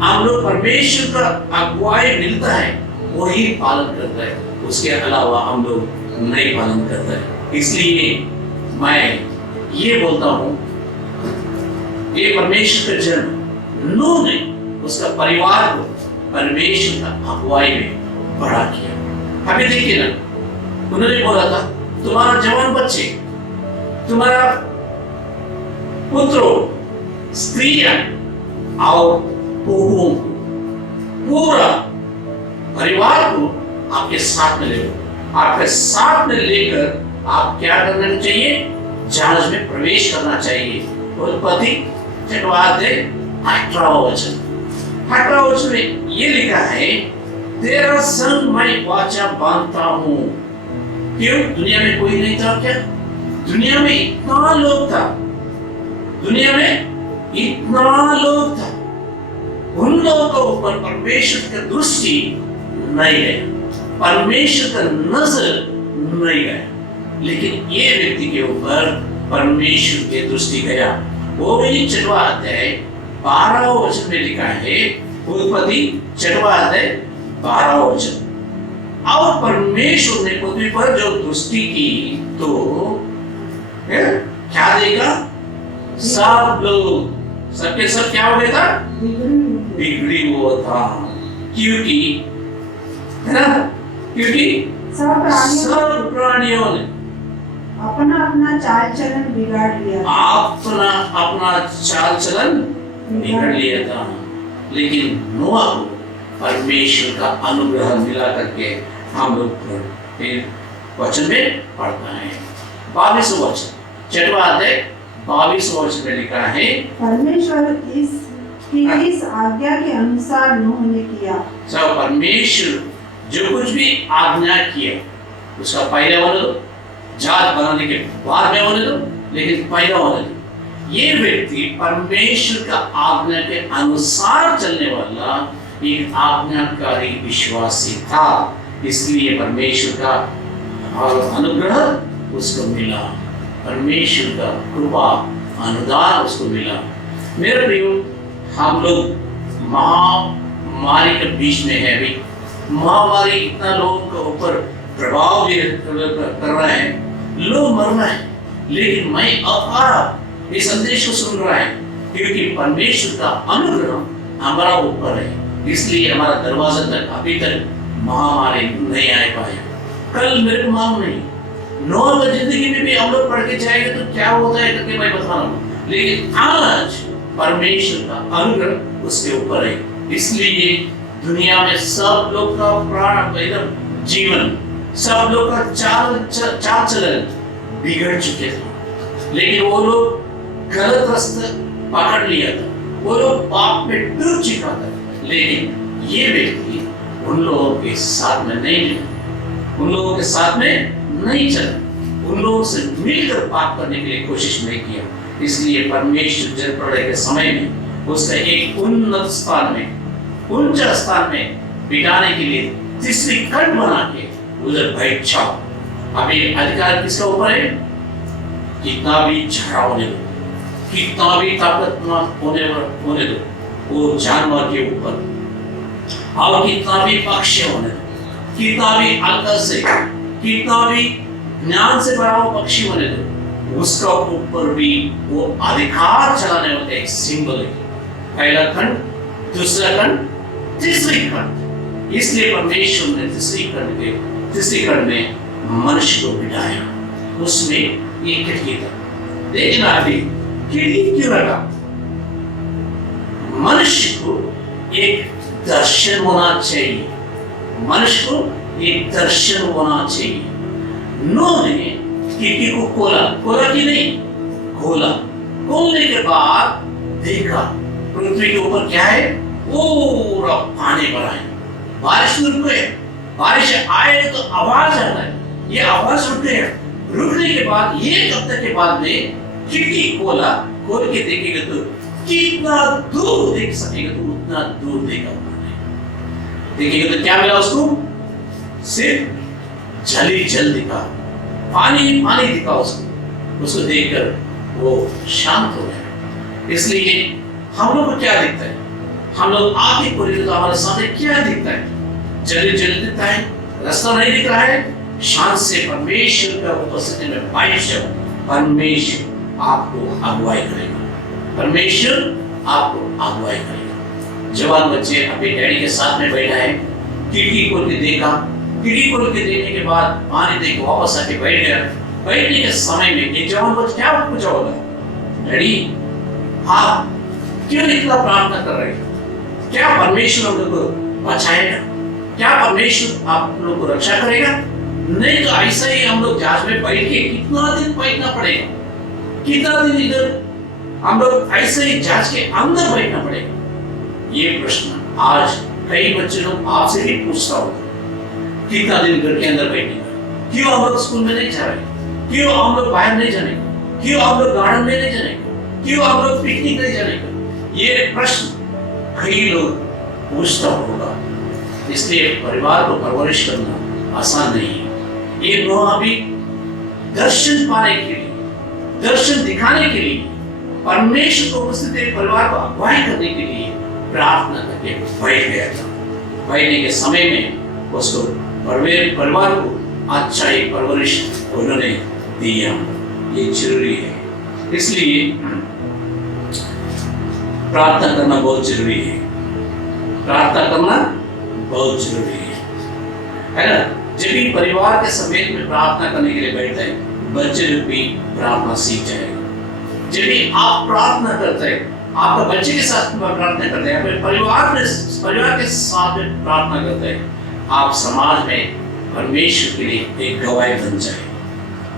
हम लोग परमेश्वर का अगुवाई मिलता है वही पालन करता है, उसके अलावा हम लोग नहीं पालन करता है। इसलिए मैं ये बोलता हूँ, ये परमेश्वर का जन नूह ने उसका परिवार को परमेश्वर का अगुवाई में बड़ा किया। अभी देखिए ना, उन्होंने बोला था तुम्हारा जवान बच्चे, तुम्हारा पुत्रों, स्त्रियां और बहुओं, पूरा परिवार को आपके साथ में ले लो, आपके साथ में लेकर आप क्या करना चाहिए? जहाज में प्रवेश करना चाहिए। उत्पत्ति 18वां वचन में ये लिखा है, तेरा संग मैं वाचा बांधता हूँ। क्यों? दुनिया में कोई नहीं था क्या? दुनिया में इतना लोग था, उन लोगों के ऊपर परमेश्वर की दृष्टि नहीं है। परमेश्वर का नजर नहीं गया, लेकिन ये व्यक्ति के ऊपर परमेश्वर की दृष्टि गया। वो भी 6वां अध्याय 12वां वचन में लिखा है, उत्पत्ति 6वां अध्याय 12वां वचन। और परमेश्वर ने पृथ्वी पर जो दृष्टि की तो क्या देगा? सब लोग, सबके सब क्या हो गया था? बिगड़ी हुआ था। क्योंकि है ना, क्योंकि सब प्राणियों ने अपना अपना चाल चलन बिगाड़ लिया, अपना अपना चाल चलन बिगड़ लिया था। लेकिन नोआ को परमेश्वर का अनुग्रह मिला करके हम लोग फिर वचन में पढ़ता है। 22वां वचन, 6वां अध्याय 22वां वचन में लिखा है, परमेश्वर इस आज्ञा के अनुसार नूह ने किया। सब परमेश्वर जो कुछ भी आज्ञा किया उसका पहले होने दो, जहाज बनाने के बाद में होने दो, लेकिन पहले होने दो। ये व्यक्ति परमेश्वर का आज्ञा के अनुसार चलने वाला एक आज्ञाकारी विश्वासी था, इसलिए परमेश्वर का अनुग्रह उसको मिला, परमेश्वर का कृपा अनुदान उसको मिला। मेरे प्रियो, हम लोग महामारी के बीच में है। अभी महामारी इतना लोगों के ऊपर प्रभाव भी कर रहा है, लोग मर रहे हैं, लेकिन मैं अब इस संदेश को सुन रहा है क्योंकि परमेश्वर का अनुग्रह हमारा ऊपर है, इसलिए हमारा दरवाजा तक अभी तक महामारी नहीं आ पाए। कल मेरे को मालूम नहीं, नॉर्मल जिंदगी में भी हम लोग पढ़ के जाएंगे तो क्या होता है करके मैं बता रहा हूँ, लेकिन आज परमेश्वर का अनुग्रह उसके ऊपर है। इसलिए दुनिया में सब लोग का प्राण एकदम जीवन, सब लोग का चाल चलन बिगड़ चुके थे, लेकिन वो लोग गलत रास्ता पकड़ लिया था, वो लोग पाप में डूब चुका था। लेकिन ये व्यक्ति उन लोगों के साथ में नहीं मिला, उन लोगों के साथ में नहीं चला, उन लोगों से मिलकर पाप करने के लिए कोशिश नहीं किया। इसलिए परमेश्वर जल प्रलय के समय में उसका एक उन्नत स्थान में, ऊंचा स्थान में बिठाने के लिए तीसरी खंड बना के उधर बैठ जाओ। अभी अधिकार किसका ऊपर है? कितना भी झगड़ा होने दो, कितना भी ताकतवर होने दो, वो जानवर के ऊपर, और कितना भी पक्ष होने दो, कितना भी अकल से, कितना भी ज्ञान से भरा हुआ पक्षी होने दो, उसका ऊपर भी वो अधिकार चलाने वाला एक सिंबल है। पहला खंड, दूसरा खंड, तीसरी खंड। इसलिए परमेश्वर ने तीसरी खंड में मनुष्य को बिठाया, उसमें एक खिड़की था। लेकिन अभी खिड़की क्यों रखा? मनुष्य को एक दर्शन होना चाहिए, मनुष्य को एक दर्शन होना चाहिए। नूह ने खिड़की को खोला कि नहीं? खोला। खोलने के बाद देखा पृथ्वी के ऊपर क्या है? पूरा पानी भरा है। बारिश रुक गई, बारिश आए तो आवाज आता है, ये आवाज रुक गया। रुकने के बाद एक हफ्ते के बाद में खिड़की खोल के देखेगा तो कितना दूर देख सकेगा तो उतना दूर देखेगा तो क्या मिला उसको? सिर्फ जल दिखा, पानी दिखा उसको देखकर वो शांत हो गया। इसलिए हम लोग को क्या दिखता है? हम लोग आगे खोले तो हमारे सामने क्या दिखता है? जल दिखता है, रास्ता नहीं दिख रहा है। शांत से परमेश्वर का उपस्थिति में बैठ जाओ, परमेश्वर आपको अगुवाई करेगा, परमेश्वर आपको अगुवाई करेगा। जवान बच्चे अपने डैडी के साथ में बैठा है, खिड़की खोल के देखा, खिड़की खोल के देखने के बाद पानी देख वापस आके बैठ गया। बैठने के समय में एक जवान बच्चा क्या पूछा होगा? डैडी, आप क्यों इतना प्रार्थना कर रहे हैं? क्या परमेश्वर हम लोग को बचाएगा? क्या परमेश्वर आप लोग को रक्षा करेगा? नहीं तो ऐसा ही हम लोग जहाज में बैठ के कितना दिन बैठना पड़ेगा, कितना दिन इधर हम लोग ऐसे ही जहाज के अंदर बैठना पड़ेगा। ये प्रश्न आज कई बच्चे लोग आपसे भी पूछता होगा, कितना दिन घर के अंदर बैठेगा? क्यों हम लोग स्कूल में नहीं जा रहे? क्यों हम लोग बाहर नहीं जाने का? क्यों हम लोग गार्डन में नहीं जाने का? क्यों हम लोग पिकनिक नहीं जाने का? ये प्रश्न कई लोग पूछता होगा। इसलिए परिवार को परवरिश करना आसान नहीं है। ये नोआ भी दर्शन पाने के लिए, दर्शन दिखाने के लिए, परमेश्वर को उपस्थित एक परिवार को अगुवाई करने के लिए प्रार्थना करके बैठ गया था। बैठने के समय में उसको परिवार को अच्छा एक परवरिश उन्होंने दिया। ये जरूरी है, इसलिए प्रार्थना करना बहुत जरूरी है। प्रार्थना करना बहुत जरूरी है ना। जब भी परिवार के समेत में प्रार्थना करने के लिए बैठते हैं, बच्चे लोग भी प्रार्थना सीख जाएंगे। जब भी आप प्रार्थना करते हैं, आपका बच्चे के साथ प्रार्थना करते हैं, अपने परिवार के साथ में प्रार्थना करते हैं, आप समाज में परमेश्वर के लिए एक गवाही बन जाए।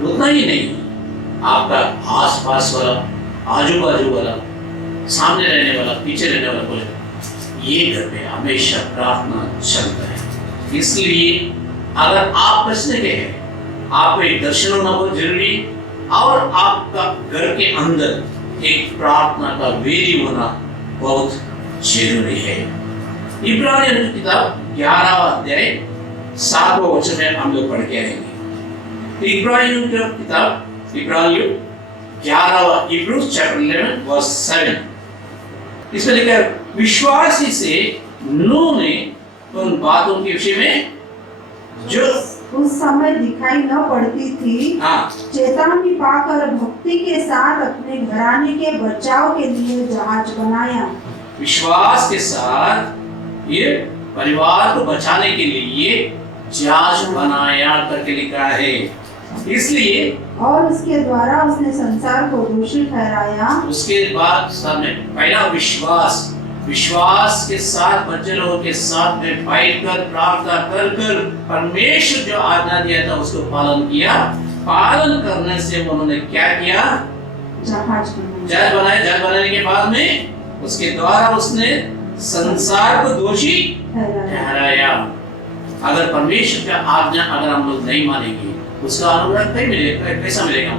उतना ही नहीं, आपका आस पास वाला, आजू बाजू वाला, सामने रहने वाला, पीछे रहने वाला बोले ये घर में हमेशा प्रार्थना चलता है। इसलिए अगर आप बचने के हैं, आपको एक दर्शन होना बहुत जरूरी, और आपका घर के अंदर एक प्रार्थना का वेदी होना बहुत जरूरी है। इब्रानियों की किताब 11वां अध्याय 7वां वचन में हम लोग पढ़ के आएंगे। इब्रानियों की किताब, इब्रानियों 11वां, Hebrews chapter 11 verse 7, इसमें लिखा है, विश्वासी से नूह ने उन बातों के विषय में जो उस समय दिखाई न पड़ती थी, चेतावनी पाकर भक्ति के साथ अपने घराने के बचाव के लिए जहाज बनाया। विश्वास के साथ ये परिवार को बचाने के लिए जहाज बनाया करके लिखा है। इसलिए और उसके द्वारा उसने संसार को दोषी ठहराया। उसके बाद सामने पहला विश्वास के साथ बच्चे लोगों के साथ में बैठकर प्रार्थना कर परमेश्वर जो आज्ञा दिया था उसको पालन किया। पालन करने से उन्होंने क्या किया? जहाज बनाया। जहाज बनाने के बाद में उसके द्वारा उसने संसार को दोषी ठहराया। अगर परमेश्वर का आज्ञा अगर हम लोग नहीं मानेंगे, उसका अनुग्रह नहीं मिलेगा। कैसा मिलेगा?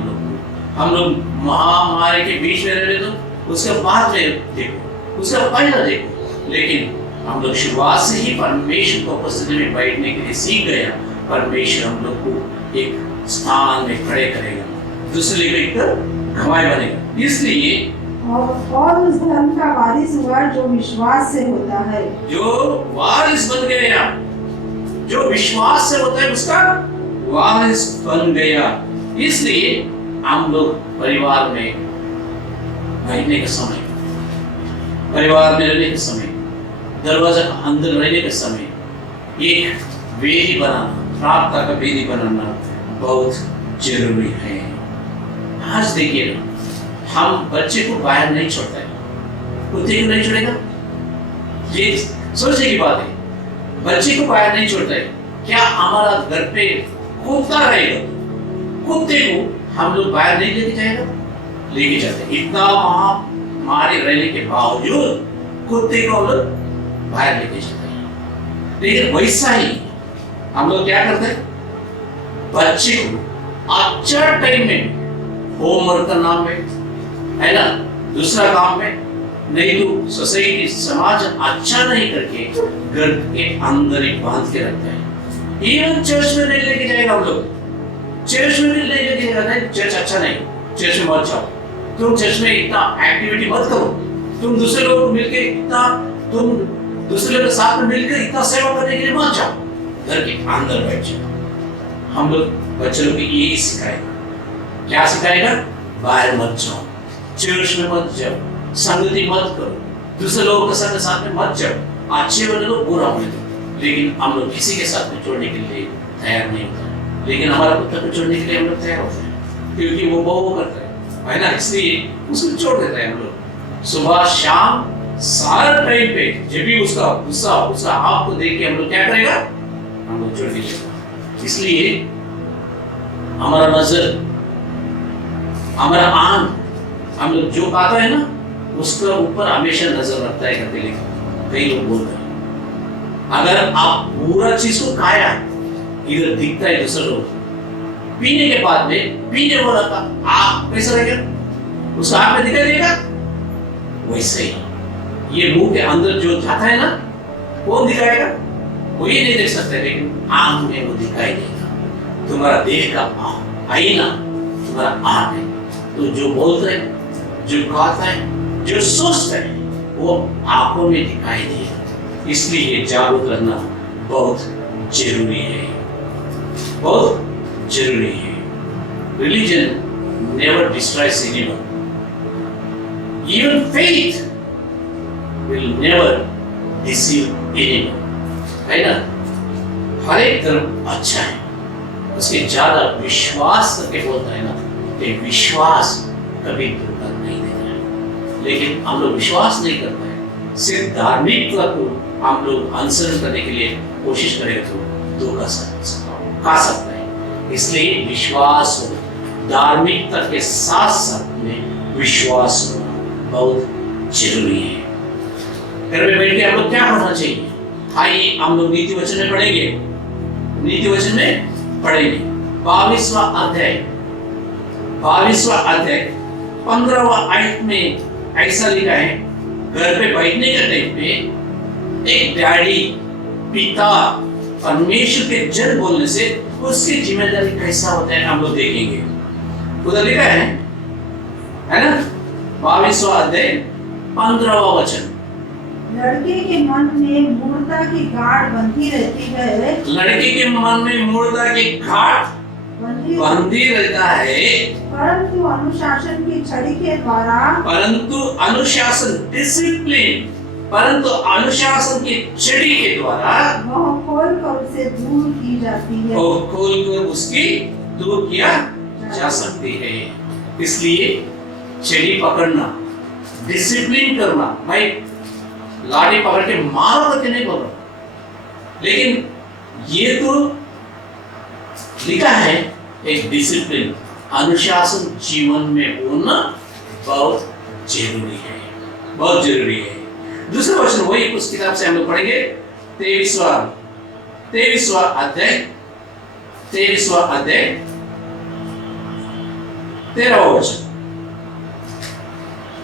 हम लोग महामारी के बीच में रह रहे, तो उसके बाद में देखो, उसका पहला देखो। लेकिन हम लोग शुरुआत से ही परमेश्वर को उपस्थिति में बैठने के लिए सीख गया। परमेश्वर हम लोग को एक स्थान में खड़े करेगा, दूसरे एक गवाह बनेगा। इसलिए और उस धर्म का वारिस हुआ जो विश्वास से होता है। जो वारिस बन गया, जो विश्वास से होता है, उसका वारिस बन गया। इसलिए हम लोग परिवार में बैठने के समय, परिवार में रहने के समय, दरवाजा के अंदर रहने के समय एक वेदी बनाना, प्रार्थना का वेदी बनाना बहुत जरूरी है। आज देखिए ना, हम बच्चे को बाहर नहीं छोड़ते, कुत्ते को नहीं छोड़ेगा। ये सोचने की बात है, बच्चे को बाहर नहीं छोड़ते। क्या हमारा घर पे कुत्ता रहेगा, कुत्ते को हम लोग बाहर नहीं लेके जाएगा? लेके जाते। इतना महामारी रहने के बावजूद कुत्ते को हम लोग बाहर लेके जाते हैं। लेकिन वैसा ही हम लोग क्या करते हैं? बच्चे को अच्छा टाइम में होमवर्क का नाम है ना, दूसरा काम में, नहीं तो सोसाइटी समाज अच्छा नहीं करके घर के अंदर ही बांध के रखते हैं। इवन चर्च में नहीं लेके जाएगा हम लोग, चर्च में भी नहीं लेके जाएगा। चर्च अच्छा नहीं, चर्च में मत जाओ, तुम चर्च में इतना एक्टिविटी मत करो, तुम दूसरे लोगों को मिलके इतना, तुम दूसरे लोगों के साथ में मिलकर इतना सेवा करने के लिए मत जाओ, घर के अंदर बैठ जाओ। हम लोग बच्चों को यही सिखाएगा। क्या सिखाएगा? बाहर मत जाओ, चर्च में मत जाओ, संगति मत करो, दूसरे लोगों के साथ में मत जाओ। अच्छे वाले लोग, बुरा वाले लोग। लेकिन हम लोग किसी के साथ में जोड़ने के लिए तैयार नहीं होते। लेकिन हमारा कुत्ता को छोड़ने के लिए हम लोग तैयार होते हैं, क्योंकि वो बहु करता है ना, इसलिए उसको छोड़ देते हैं हम लोग। सुबह शाम सारा टाइम पे जब भी उसका गुस्सा आपको देख के हम लोग क्या करेगा? हम लोग छोड़ दीजिएगा। इसलिए हमारा नजर, हमारा आंख, हम लोग जो खाता है ना, उसके ऊपर हमेशा नजर रखता है करके लिखा। कई लोग बोलते हैं अगर आप पूरा चीज को खाया, इधर दिखता है दूसरे लोग, पीने के बाद में पीने वाला का आंख कैसा रहेगा? उसका आंख में दिखाई देगा। वैसे ही ये मुंह के अंदर जो जाता है ना, वो दिखाएगा, वो ये नहीं देख सकते, लेकिन आंख में वो दिखाई देगा। तुम्हारा देह का आईना तुम्हारा आंख है। तो जो बोलता है, जो कहता है, जो सोचता है, वो आंखों में दिखाई देगा। इसलिए जागरूक रहना बहुत जरूरी है, बहुत जरूरी है। Religion never destroys anyone. Even faith will never deceive anyone. है ना? हर एक धर्म अच्छा है, उसके ज्यादा विश्वास करके बोलता है ना, कि विश्वास कभी धोखा नहीं देता है। लेकिन हम लोग विश्वास नहीं करते हैं, सिर्फ धार्मिकता को हम लोग अनुसरण करने के लिए कोशिश करें तो धोखा खा सकता है। इसलिए विश्वास हो, धार्मिकता के साथ साथ में विश्वास होना बहुत जरूरी है। घर में बैठ के हम लोग क्या करना चाहिए? आइए हम लोग नीति वचन में पढ़ेंगे। नीति वचन में पढ़ेंगे 22वां अध्याय 15वां आयत में ऐसा लिखा है, घर पे बैठने के टाइम पे एक डैडी, पिता, परमेश्वर के जन बोलने से उसकी जिम्मेदारी कैसा होता है हम लोग देखेंगे। उधर लिखा है ना? 22वां अध्याय 15वां वचन। लड़के के मन में मूर्खता की गांठ बंधी रहती है। लड़के के मन में मूर्खता की गांठ बंधी रहता है, परंतु अनुशासन की छड़ी के द्वारा, परंतु अनुशासन डिसिप्लिन, परंतु अनुशासन की छड़ी के द्वारा वह खोल कर उसे दूर की जाती है। वो खोल कर उसकी दूर किया जा सकती है। इसलिए छड़ी पकड़ना, डिसिप्लिन करना, भाई लाठी पकड़ के मारो करके नहीं बोल रहा, लेकिन ये तो लिखा है एक डिसिप्लिन, अनुशासन जीवन में होना बहुत जरूरी है, बहुत जरूरी है। दूसरा वचन वही उस किताब से हम लोग पढ़ेंगे 23वां अध्याय 13वां वचन।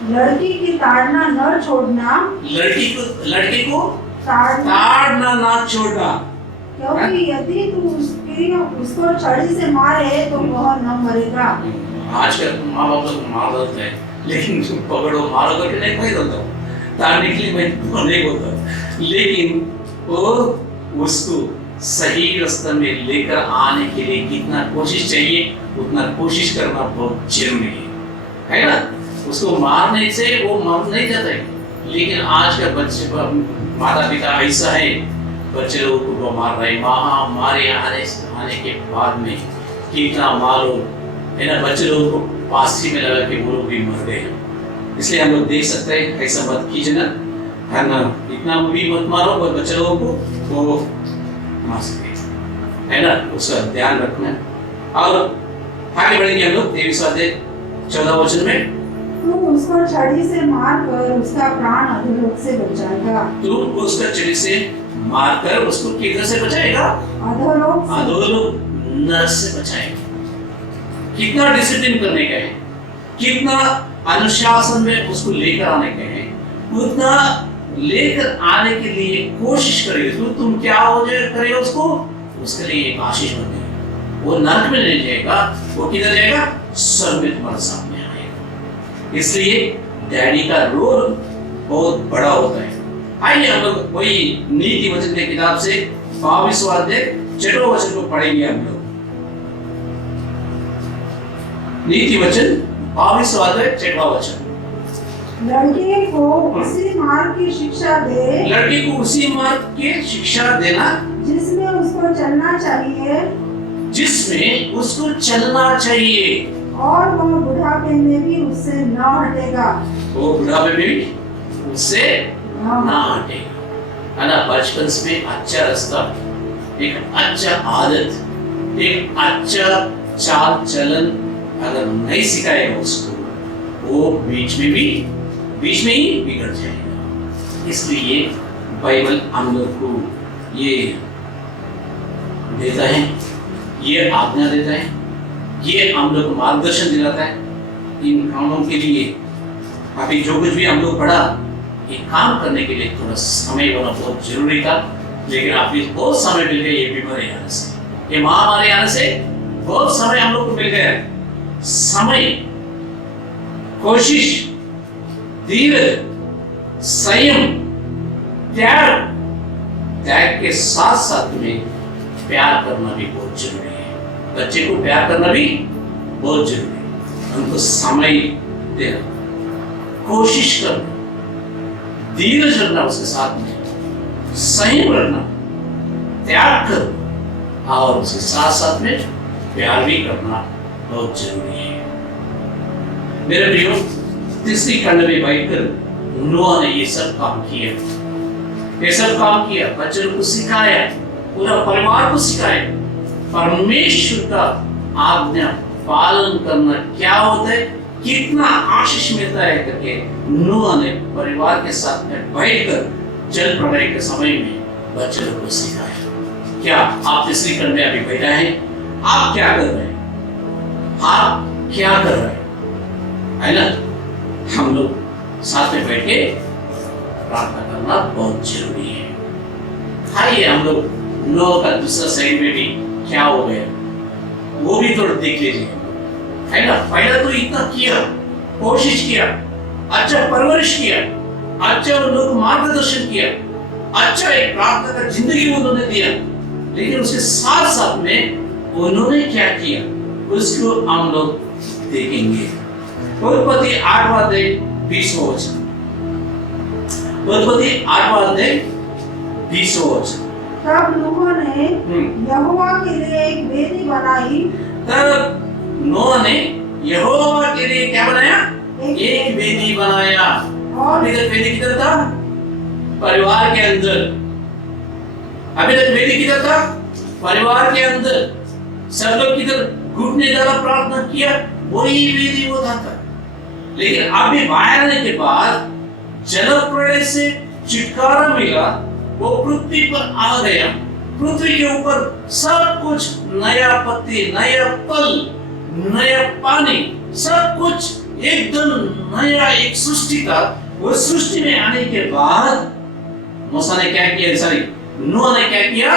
लड़की की ताड़ना न छोड़ना, लड़की को ताड़ना ना छोड़ना, क्योंकि यदि तू उसको छड़ी से मारे तो वह न मरेगा। आजकल माँ बाप लोग मार देते हैं, लेकिन पकड़ो मारो करके नहीं कोई बोलता, ताड़ने के लिए मैं नहीं बोलता, लेकिन वो उसको सही रास्ते में लेकर आने के लिए कितना कोशिश चाहिए उतना कोशिश करना बहुत जरूरी है ना? उसको मारने से वो मर नहीं जाता है, लेकिन आज का बच्चे माता पिता ऐसा है, बच्चे लोगों को मार रहे। महामारी आने के बाद में कितना मालूम है ना, बच्चे लोगों को फांसी में लगा के वो लोग भी मर गए। इसलिए हम लोग देख सकते हैं, ऐसा मत कीजिए ना, है ना? इतना भी मत मारो पर बच्चे लोगों को वो मार सके, है ना? उसका ध्यान रखना। और आगे बढ़ेंगे हम लोग 23वां अध्याय 14वां वचन में। तू उसको छड़ी से मारकर उसका प्राण अधोलोक से बचाएगा। तू उसका छड़ी से मारकर उसको किधर से बचाएगा? अधोलोक नरक से बचाएगा। कितना डिसिप्लिन करने का है, कितना अनुशासन में उसको लेकर आने का है, उतना लेकर आने के लिए कोशिश करेगा। तो तुम क्या हो जाए करेगा उसको, उसके लिए एक आशीष बनेगा। वो नरक में नहीं जाएगा, वो किधर जाएगा? स्वर्ग में तुम्हारे सामने आएगा। इसलिए डैडी का रोल बहुत बड़ा होता है। आइए हम लोग वही नीति वचन की किताब से 22वां अध्याय 6वां वचन को पढ़ेंगे हम लोग। नीति वचन 22वां अध्याय 6वां वचन। लड़के को उसी मार्ग की शिक्षा दे, लड़के को उसी मार्ग की शिक्षा देना जिसमें उसको चलना चाहिए, जिसमें उसको चलना चाहिए, और वह बुढ़ापे में भी उससे न हटेगा। वो बुढ़ापे में भी उससे ना हटेगा, है ना? बचपन में अच्छा रास्ता, एक अच्छा आदत, एक अच्छा चाल चलन अगर नहीं सिखाएगा उसको, वो बीच में ही बिगड़ जाएगा। इसलिए बाइबल हम लोग को ये देता है, ये आज्ञा देता है, ये हम लोग को मार्गदर्शन दिलाता है इन कामों के लिए। अभी जो कुछ भी हम लोग पढ़ा, ये काम करने के लिए थोड़ा समय होना बहुत जरूरी था, लेकिन अभी बहुत समय मिल गया ये बीमारी आने से, ये महामारी आने से बहुत समय हम लोग को मिल गया। समय, कोशिश, धीरज, संयम, त्याग के साथ साथ में प्यार करना भी बहुत जरूरी है। बच्चे को प्यार करना भी बहुत जरूरी है। उनको समय देना, कोशिश करना, धीरज रखना, उसके साथ में संयम रखना, त्याग करना और उसके साथ साथ में प्यार भी करना बहुत जरूरी है। मेरे प्रियो, तीसरी खंड में बैठकर नोआ ने ये सब काम किया, ये सब काम किया, बच्चों को सिखाया, पूरा परिवार को सिखाया परमेश्वर का आज्ञा पालन करना क्या होता है, कितना आशीष मिलता है करके नोआ ने परिवार के साथ में बैठकर जल प्रलय के समय में बच्चों को सिखाया। क्या आप तीसरी खंड में अभी बैठा है? आप क्या कर रहे हैं? आप क्या कर रहे हैं? है ना? हम लोग साथ में बैठ के प्रार्थना करना बहुत जरूरी है। आइए हम लोग नोआ का दूसरा साइड में भी क्या हो गया वो भी थोड़ा देख लीजिए, है ना? पहले तो इतना किया, कोशिश किया, अच्छा परवरिश किया, अच्छा उन लोग मार्गदर्शन किया, अच्छा एक प्रार्थना का जिंदगी उन्होंने दिया, लेकिन उसके साथ साथ में उन्होंने क्या किया उसको हम लोग देखेंगे। उत्पत्ति 8वां अध्याय 20वां वचन। उत्पत्ति 8वां अध्याय 20वां वचन। तब नूह ने यहोवा के लिए एक वेदी बनाई। तब नूह ने यहोवा के लिए क्या बनाया? एक वेदी बनाया। और इधर वेदी किधर था? परिवार के अंदर। अभी तक वेदी किधर था? परिवार के अंदर। सब लोग किधर घुटने डाला प्रार्थना किया, वही वेदी वो था। लेकिन अभी बाहर आने के बाद जल प्रलय से छुटकारा मिला, वो पृथ्वी पर आ गया। पृथ्वी के ऊपर सब कुछ नया पत्ती, नया फल, नया पानी, सब कुछ एकदम नया एक सृष्टि था। वो सृष्टि में आने के बाद मूसा ने क्या किया? सॉरी, नूह ने क्या किया?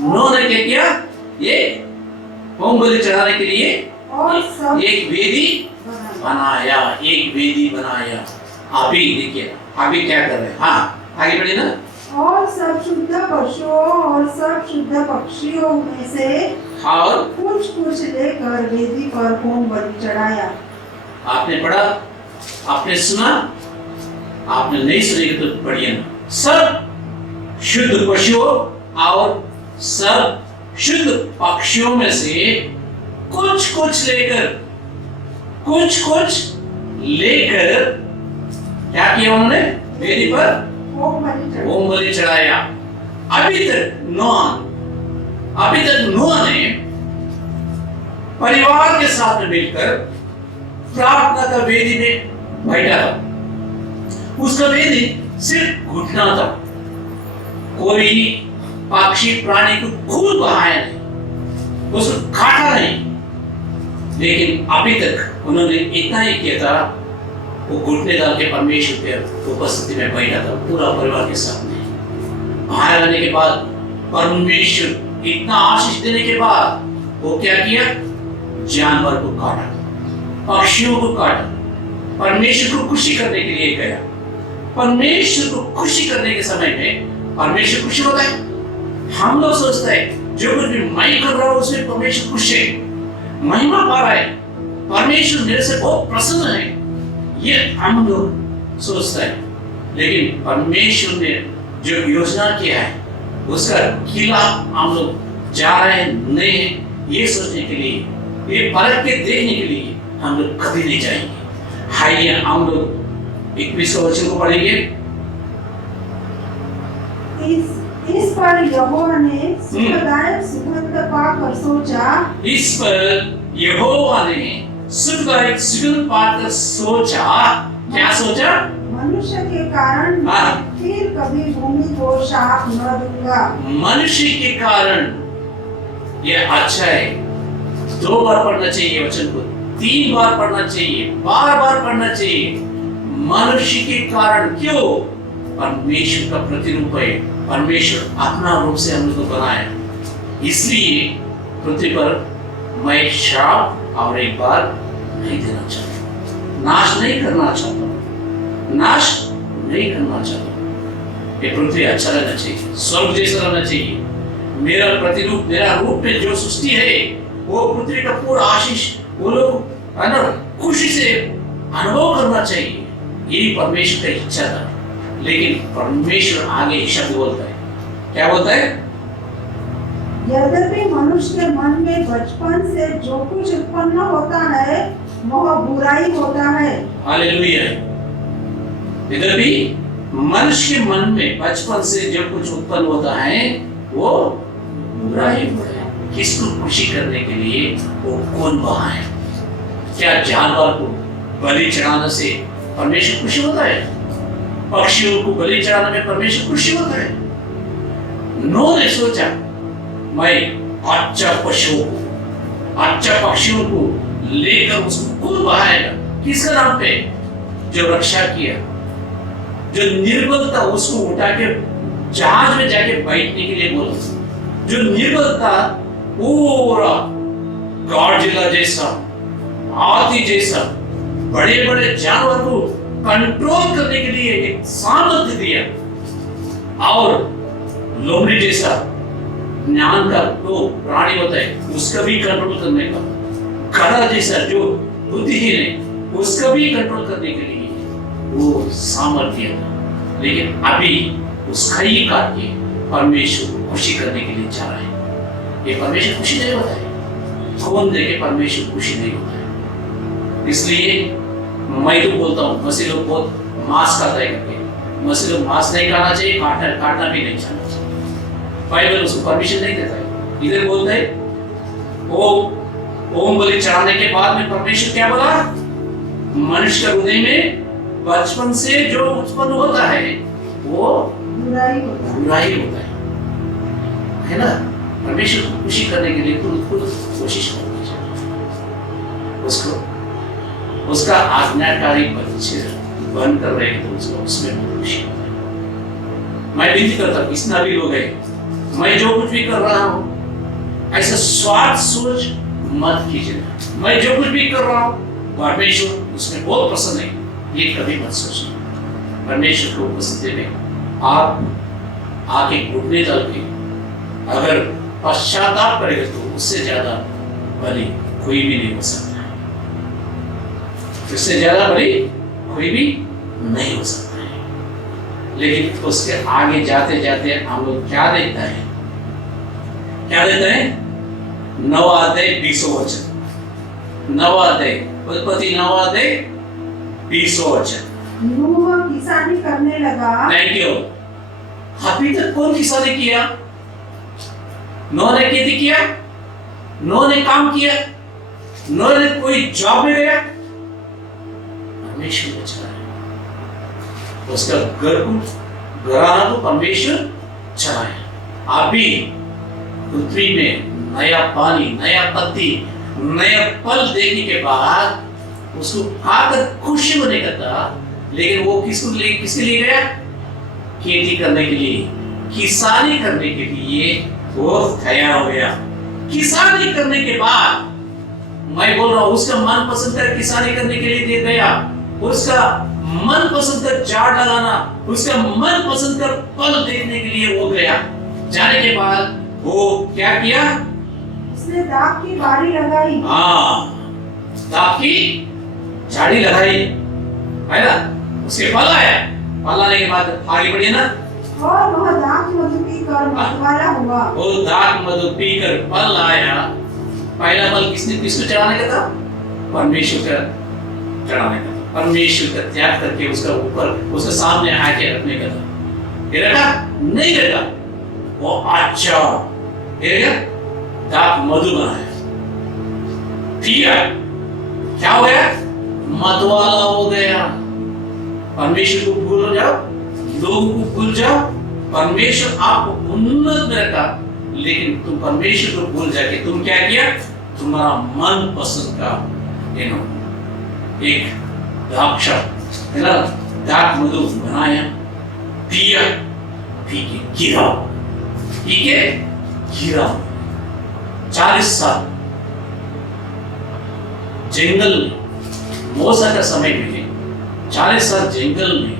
नूह ने क्या किया? ये होम बलि चढ़ाने के लिए एक वेदी बनाया, एक वेदी बनाया। अभी देखिए अभी क्या कर रहे हैं? हाँ आगे बढ़िए ना। और सब शुद्ध पशुओं और सब शुद्ध पक्षियों में से और कुछ लेकर वेदी पर होम बलि चढ़ाया। आपने पढ़ा, आपने सुना, आपने नहीं सुनी तो पढ़िए ना। सब शुद्ध पशुओं और सब शुद्ध पक्षियों में से कुछ लेकर क्या किया उन्होंने? वेदी पर होम बलि चढ़ाया। अभी तक नूह ने परिवार के साथ में मिलकर प्रार्थना का वेदी में बैठा था। उसका वेदी सिर्फ घुटना था, कोई पक्षी प्राणी को खून बहाया नहीं, उसको काटा नहीं। लेकिन अभी तक उन्होंने इतना ही किया था, वो घुटने डाल के परमेश्वर के उपस्थिति में बैठा था पूरा परिवार के साथ में। बाहर आने के बाद परमेश्वर इतना आशीष देने के बाद वो क्या किया? जानवर को काटा, पक्षियों को काटा, परमेश्वर को खुशी करने के लिए गया। परमेश्वर को खुशी करने के समय में परमेश्वर खुशी होता है। हम लोग सोचते हैं जो कुछ भी मैं कर रहा हूं उसमें परमेश्वर खुश है, महिमा पा रहा है, परमेश्वर मेरे से बहुत प्रसन्न है, ये हम लोग सोचते हैं। लेकिन परमेश्वर ने जो योजना किया है उसका किला हम लोग जा रहे हैं नहीं, ये सोचने के लिए, ये परख के देखने के लिए हम लोग कभी नहीं जाएंगे। आइए हम लोग 21वें वचन को पढ़ेंगे। इस पर यहोवा ने सुखदायक सुगंध पाकर सोचा। इस पर यहोवा ने सुखदायक सुगंध पाकर सोचा। क्या सोचा? मनुष्य के कारण फिर कभी भूमि को शाप न दूंगा। मनुष्य के कारण ये अच्छा है। 2 बार पढ़ना चाहिए वचन को, 3 बार पढ़ना चाहिए, बार पढ़ना चाहिए। मनुष्य के कारण क्यों? परमेश्वर का प्रतिरूप है, परमेश्वर अपना रूप से हम लोग को बनाया, इसलिए पृथ्वी पर मैं एक श्राप और एक बार नहीं देना चाहता, नाश नहीं करना चाहता, नाश नहीं करना चाहता। ये पृथ्वी अच्छा रहना चाहिए, स्वर्ग जैसा रहना चाहिए। मेरा प्रतिरूप, मेरा रूप में जो सृष्टि है वो पृथ्वी का पूरा आशीष वो लोग है ना खुशी से अनुभव करना चाहिए। यही परमेश्वर की इच्छा था। लेकिन परमेश्वर आगे एक शब्द बोलता है, क्या बोलता है? यद्यपि मनुष्य के मन में बचपन से जो कुछ उत्पन्न होता है वह बुराई होता है। हालेलुया। यद्यपि मनुष्य के मन में बचपन से जो कुछ उत्पन्न होता है वो बुराई होता है। किसको खुशी करने के लिए वो कौन वहां है? क्या जानवर को बलि चढ़ाने से परमेश्वर खुशी होता है? पक्षियों को बलि चढ़ाने में परमेश्वर खुशी होता है? नूह ने सोचा मैं अच्छा पशुओं को, अच्छा पक्षियों को लेकर उसको खूब बहाएगा। किसका नाम पे? जो रक्षा किया, जो निर्बल था उसको उठा के जहाज में जाके बैठने के लिए बोला, जो निर्बल था पूरा गॉडजिला जैसा, हाथी जैसा बड़े बड़े जानवर को कंट्रोल करने के लिए एक सामर्थ्य दिया, और लोमड़ी जैसा ज्ञान का तो प्राणी होता है उसका भी कंट्रोल करने का, गधा जैसा जो बुद्धिहीन है उसका भी कंट्रोल करने के लिए वो सामर्थ्य था। लेकिन अभी उसका ही कार्य परमेश्वर को खुशी करने के लिए जा रहा है। ये परमेश्वर खुशी नहीं होता है, कौन देखे परमेश्वर खुशी नहीं होता है। इसलिए मैं तो बोलता हूँ मसीह लोग बहुत मांस खाता है करके, मसीह लोग मांस नहीं खाना चाहिए, काटना भी नहीं चाहिए। बाइबल उसको परमिशन नहीं देता है। इधर बोलता है ओम बलि चढ़ाने के बाद में परमेश्वर क्या बोला? मनुष्य के हृदय में बचपन से जो उत्पन्न होता है वो बुराई होता है ना। परमेश्वर को खुशी करने के लिए खुद कोशिश करनी चाहिए। उसको उसका आज्ञाकारी बच्चे बन कर रहे तो उसको उसमें खुशी होता है। मैं विनती करता हूँ कितना भी लोग है, मैं जो कुछ भी कर रहा हूँ ऐसा स्वार्थ सोच मत कीजिए। मैं जो कुछ भी कर रहा हूँ परमेश्वर उसमें बहुत पसंद है, ये कभी मत सोचना। परमेश्वर को उपस्थिति में आप आके घुटने डाल के अगर पश्चाताप करेगा तो उससे ज्यादा बलि कोई भी नहीं हो सकता है, उससे ज्यादा बलि कोई भी नहीं हो सकता है। लेकिन उसके आगे जाते जाते हम लोग क्या देखता है? क्या देखते हैं? 9 अध्याय 20 वचन, 9 अध्याय उत्पत्ति 9 अध्याय 20 वचन। नूह किसानी करने लगा। Thank you. अभी तक कौन किसानी किया? नूह ने खेती किया, नूह ने काम किया, नूह ने कोई जॉब में गया? परमेश्वर ने चलाया उसका घराना तो परमेश्वर चलाया। अभी पृथ्वी में नया पानी, नया पत्ती, नया फल देखने के बाद उसको खाकर खुशी होने का था, लेकिन वो किसके लिए गया? खेती करने के लिए, किसानी करने के लिए वो तैयार हो गया। किसानी करने के बाद मैं बोल रहा हूं उसका मन पसंद का किसानी करने के लिए दे गया, उसका मन पसंद का झाड़ लगाना, उसका मन पसंद का फल देखने के लिए वो गया। जाने के बाद वो क्या किया? उसने दाख की बाड़ी लगाई। हाँ, दाख की झाड़ी लगाई है ना, उसके फल आया, फल आने के बाद आगे बढ़िए ना, और वह दाख मधु पीकर मतवाला हुआ। वो दाख मधु पीकर फल आया। पहला फल किसको चढ़ाने का था? परमेश्वर का चढ़ाने का, परमेश्वर का त्याग करके उसका ऊपर उसके सामने आके रखने का था। ये रखा? नहीं रखा। वो अच्छा दाख मधु बनाया, पिया, क्या हो गया? मतवाला हो गया। परमेश्वर को भूल जाओ, लोगों को भूल जाओ। परमेश्वर आपको उन्नत में रखा, लेकिन तुम परमेश्वर को भूल जाके तुम क्या किया? तुम्हारा मन पसंद का एक दाख मधु बनाया, पिया, पी के गिरा, पी के गिरा। 40 साल जंगल में, मौसा का समय में 40 साल जंगल में,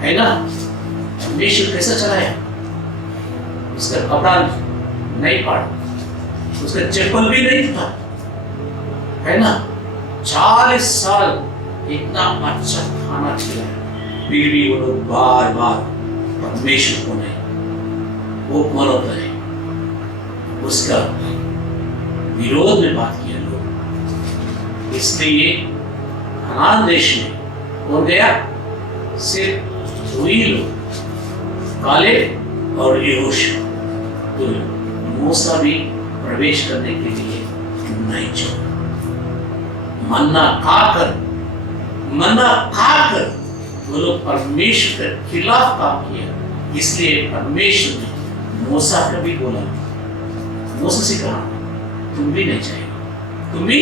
है ना। परमेश्वर कैसा चलाया? उसका कपड़ा नहीं फाड़ा, उसका चप्पल भी नहीं था, है ना। 40 साल इतना अच्छा खाना खिलाया, फिर भी वो लोग बार बार परमेश्वर को नहीं, वो कौन होता है, उसका विरोध में बात किया लोग। इसलिए कनान देश में कौन गया? सिर्फ 2 ही लोग, कालेब और यहोशू। तो मूसा भी प्रवेश करने के लिए नहीं छोड़ा। मन्ना खाकर वो लोग परमेश्वर के खिलाफ काम किया। इसलिए परमेश्वर ने मूसा को भी बोला, मूसा से कहा तुम भी नहीं जाएगा, तुम भी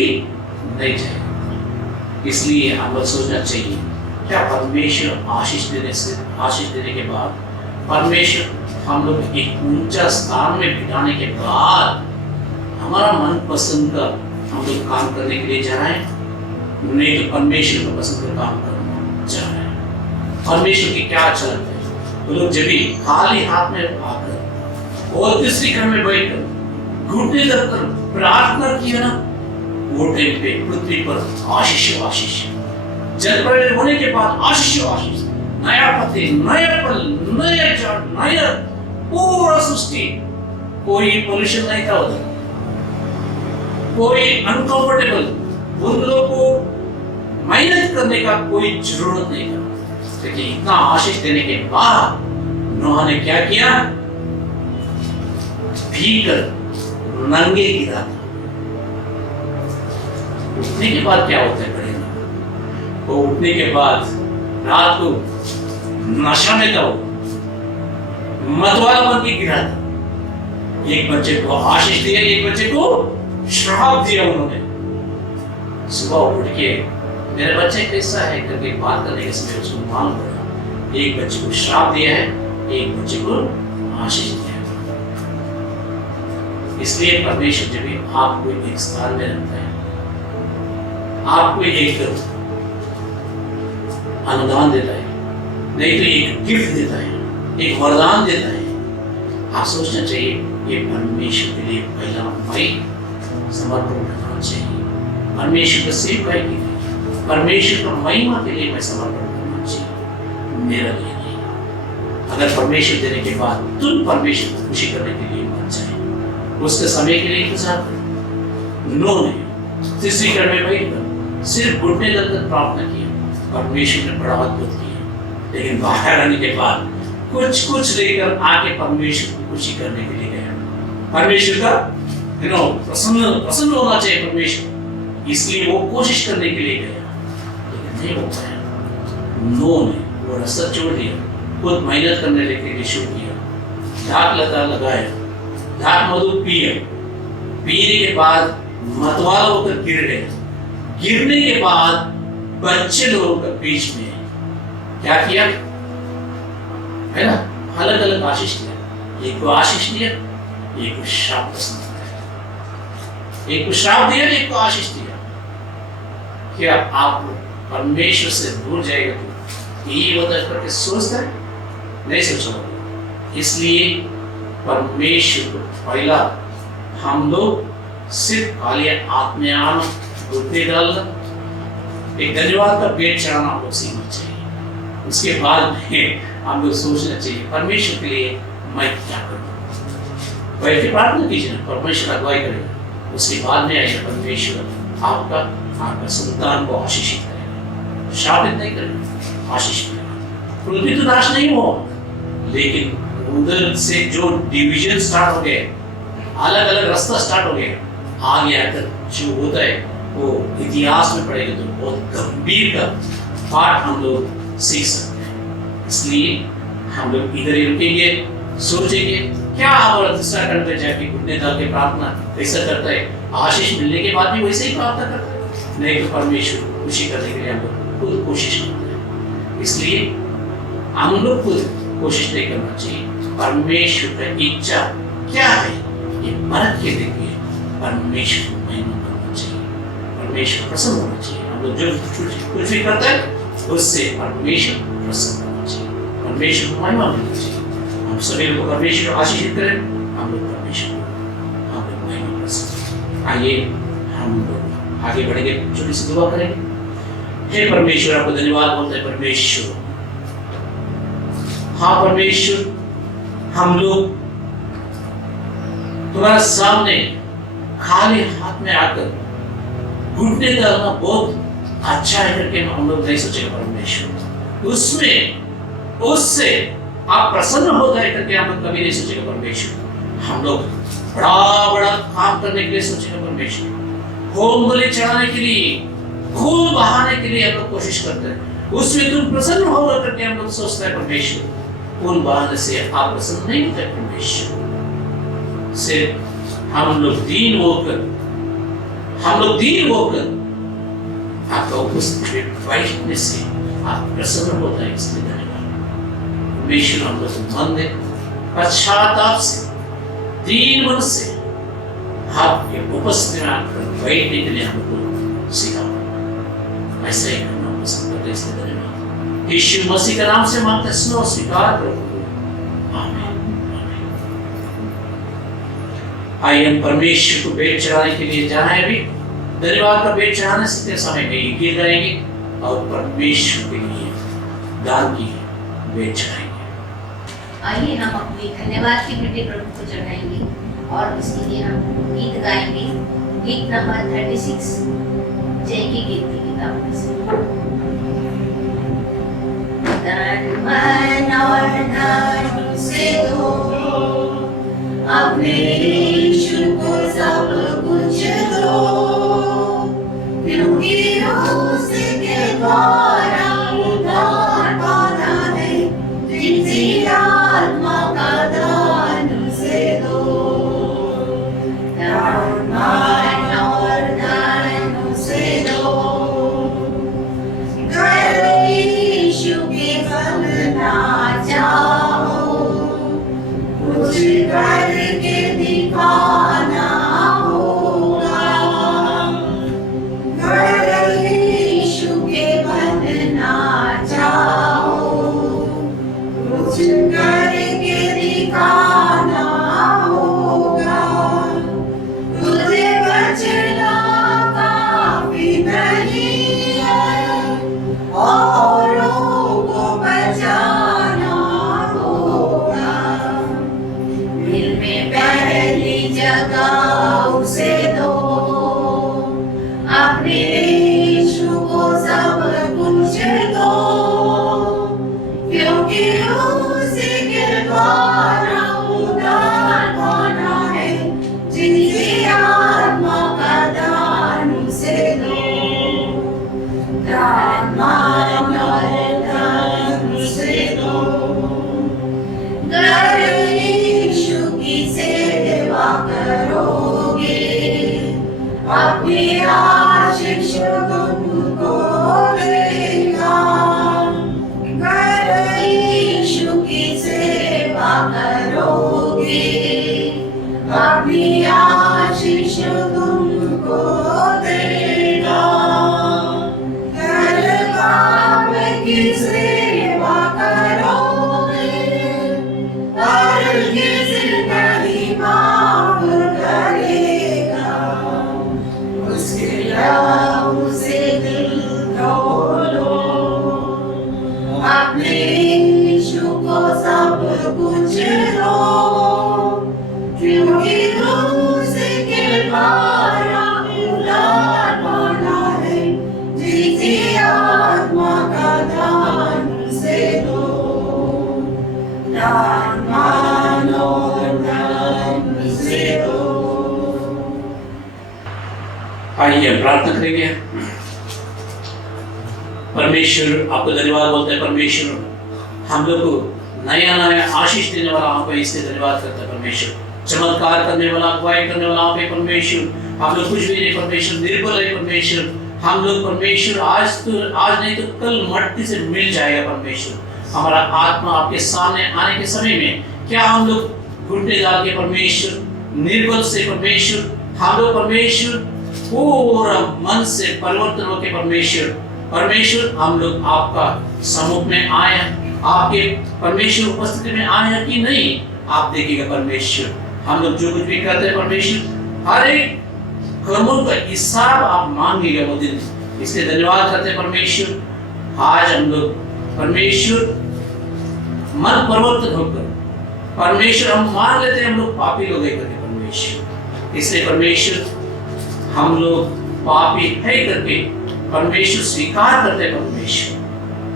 नहीं जाएगा। इसलिए हम लोग सोचना चाहिए, क्या परमेश्वर आशीष देने के बाद, परमेश्वर हम लोग एक ऊंचा स्थान में बिठाने के बाद हमारा मन पसंद का हम लोग काम करने के लिए जा रहे हैं? नहीं तो परमेश्वर का पसंद का काम करना जा रहे हैं। परमेश्वर की क्या अच्छा लगता है? वो लोग जब भी खाली हाथ में आकर और तीसरी क्रम में बैठकर घुटने दबकर प्रार्थना किया ना, वो टाइम पे पृथ्वी पर आशीष, जल प्रलय होने के बाद आशीष, नया पत्ते, नया फल, नया जड़, नया पूरा सृष्टि। कोई पोल्यूशन नहीं था उधर, कोई अनकंफर्टेबल, उन लोगों को मेहनत करने का कोई जरूरत नहीं था। लेकिन इतना आशीष देने के बाद नूह ने क्या किया? भीतर नंगे गिरा था। उठने के बाद क्या होता है बड़े? वो उठने के बाद रात को नशा में था, मतवाला बन के गिरा था। एक बच्चे को आशीष दिया, एक बच्चे को श्राप दिया उन्होंने। सुबह उठ के मेरे बच्चे कैसा है करके बात करने के समय उसको मालूम पड़ा, एक बच्चे को श्राप दिया है, एक बच्चे को आशीष दिया है। इसलिए परमेश्वर जब भी आपको एक स्थान में रखता है, आपको एक अनुदान देता है, नहीं तो एक गिफ्ट देता है, एक वरदान देता है, आप सोचना चाहिए ये परमेश्वर के लिए पहला मैं समर्पण करना चाहिए। परमेश्वर का सेवकाई के लिए, परमेश्वर का महिमा के लिए मैं समर्पण करना चाहिए, मेरा लिए नहीं। अगर परमेश्वर देने के बाद तुम परमेश्वर को खुशी करने के लिए मत जाए, उसके समय के लिए इंतजार करो। नूह ने तीसरी कड़ी में बैठकर सिर्फ घुटने दबकर प्रार्थना की, परमेश्वर ने बड़ा अद्भुत किया। लेकिन बाहर आने के बाद कुछ लेकर आके परमेश्वर को खुशी करने के लिए गया। परमेश्वर का प्रसन्न होना चाहिए परमेश्वर, इसलिए वो कोशिश करने के लिए गया, लेकिन नहीं हो पाया। नूह ने वो रास्ता छोड़ दिया, खुद मेहनत करने के लिए शुरू किया, झाग लगाया, झाग मधु पिया, पीने के बाद मतवाला होकर गिर गया। गिरने के बाद बच्चे लोगों के बीच में क्या किया है ना, अलग अलग आशीष दिया। एक को आशीष दिया, एक को श्राप पसंद आया, एक को श्राप दिया, एक को आशीष दिया। क्या आप परमेश्वर से दूर जाएगा तो यही होता है करके सोचता है? नहीं सोचो। इसलिए परमेश्वर को पहला हम लोग सिर्फ खाली हाथ में आना, घुटने डालना, एक धन्यवाद का पेट चढ़ाना हम लोग सीखना चाहिए। उसके बाद में हम लोग सोचना चाहिए परमेश्वर के लिए मैं क्या करूँ। बैठ के प्रार्थना कीजिए ना, परमेश्वर अगुवाई करेगा। उसके बाद में आएगा परमेश्वर आपका संतान को आशीषित करेगा, शापित नहीं करेगा, आशीष करेगा। पृथ्वी तो नाश नहीं हो, लेकिन उधर से जो डिवीजन स्टार्ट हो गए, अलग अलग रास्ता स्टार्ट हो गया, आगे आकर जो होता है वो इतिहास में पढ़ेंगे तो बहुत गंभीर का पाठ हम लोग सीख सकते हैं। इसलिए हम लोग इधर ही रुकेंगे, सोचेंगे क्या हमारा दूसरा करते जाके घुटने डाल के प्रार्थना ऐसा करता है, आशीष मिलने के बाद भी वैसे ही प्रार्थना करता है, नहीं तो परमेश्वर को खुशी करने के लिए हम लोग खुद कोशिश करते हैं। इसलिए हम लोग खुद कोशिश नहीं करना चाहिए। परमेश्वर की इच्छा क्या है ये परख के देखिए। परमेश्वर को महिमा करना चाहिए, परमेश्वर प्रसन्न होना चाहिए। हम लोग जो कुछ भी करते हैं उससे परमेश्वर प्रसन्न होना चाहिए, परमेश्वर को महिमा मिलनी चाहिए। हम सभी लोग परमेश्वर आशीषित करें, हम लोग परमेश्वर हम लोग महिमा प्रसन्न। आइए हम लोग आगे बढ़ेंगे, छोटी सी दुआ करेंगे। हे परमेश्वर, आपको धन्यवाद बोलते हैं परमेश्वर। हाँ परमेश्वर, हम लोग तुम्हारे सामने खाली हाथ में आकर घुटने डालना बहुत अच्छा है करके हम लोग नहीं सोचे परमेश्वर। उससे आप प्रसन्न हो जाए करके हम लोग कभी नहीं सोचेगा परमेश्वर। हम लोग बड़ा बड़ा काम करने के लिए सोचेगा परमेश्वर, होम बलि चढ़ाने के लिए, खून बहाने के लिए हम लोग कोशिश करते हैं, उसमें तुम प्रसन्न होगा करके हम लोग सोचते हैं परमेश्वर। खून बहाने से आप प्रसन्न नहीं होते परमेश्वर। सिर्फ हम लोग दीन होकर आपका उपस्थिति में बैठने से आप प्रसन्न होता है, इसलिए धन्यवाद परमेश्वर। हम लोग मन में पश्चाताप से, दीन मन से आपके उपस्थिति में आकर बैठने के लिए हमको सिखाओ। ऐसा ही करना पसंद करते, इसलिए धन्यवाद। यीशु मसीह का नाम से मांगते सुनो, स्वीकार करो। आमीन। आइए हम परमेश्वर को भेंट चढ़ाने के लिए जाना है। अभी धन्यवाद का भेंट चढ़ाने से समय में गीत गाएंगे और परमेश्वर के लिए दान की भेंट चढ़ाएंगे। आइए हम अपनी धन्यवाद की भेंट प्रभु को चढ़ाएंगे और उसके लिए हम गीत गाएंगे। गीत नंबर 36 जय की गीत की किताब में से। तन मन और धन से दो अपने यीशु को सब कुछ दो, क्योंकि उसके द्वारा उद्धार पाना है, जिसकी आत्मा का दान उसे दो। तन मन और धन उसे दो, घर यीशु के बनना चाहो, कुछ करके दिखाना होगा। घर यीशु के बनना चाहो, कुछ करके दिखाना होगा। तुझे बचना काफी नहीं है, औरों को बचाना होगा। दिल में पहली जगह उसे दो, अपने यीशु को सब कुछ दो, क्योंकि उसके द्वारा उद्धार पाना है, जिसकी आत्मा का दान उसे दो। दान मांगो, दान उसे दो, घर यीशु की सेवा करोगे, अपनी आशीष तुमको देगा। घर यीशु की सेवा करोगे, अपनी आशीष तुमको देगा। घर बाप की सेवा करोगे, और किसी नहीं माफ करेगा। उसके लहू से दिल खोलो, अपने यीशु को सब कुछ दो, क्योंकि उसके द्वारा उद्धार पाना है, जिसकी आत्मा का दान उसे दो। दान मानो, दान उसे दो। आइए प्रार्थना करेंगे। परमेश्वर आपको धन्यवाद बोलते हैं परमेश्वर। हम लोग को नया नया आशीष देने वाला आप है, इसलिए धन्यवाद करते हैं परमेश्वर। चमत्कार करने वाला, अगुवाई करने वाला आप है परमेश्वर। हम लोग कुछ भी नहीं परमेश्वर, निर्बल है परमेश्वर। हम लोग परमेश्वर आज नहीं तो कल मट्टी से मिल जाएगा परमेश्वर। हमारा आत्मा आपके सामने आने के समय में क्या हम लोग घुटने डाल के परमेश्वर निर्बल से परमेश्वर हम लोग परमेश्वर पूरा मन से परिवर्तन होकर परमेश्वर हम लोग आपका सम्मुख में आए हैं, आपके परमेश्वर उपस्थिति में आए हैं कि नहीं आप देखिएगा परमेश्वर। हम लोग जो कुछ भी करते हैं परमेश्वर हर एक कर्मों का हिसाब आप मांगेगा वो दिन, इसलिए धन्यवाद करते हैं परमेश्वर। आज हम लोग परमेश्वर मन परिवर्तन होकर परमेश्वर हम मान लेते हैं हम लोग पापी लोग है करके परमेश्वर, इसलिए परमेश्वर हम लोग पापी है करके परमेश्वर स्वीकार करते हैं परमेश्वर।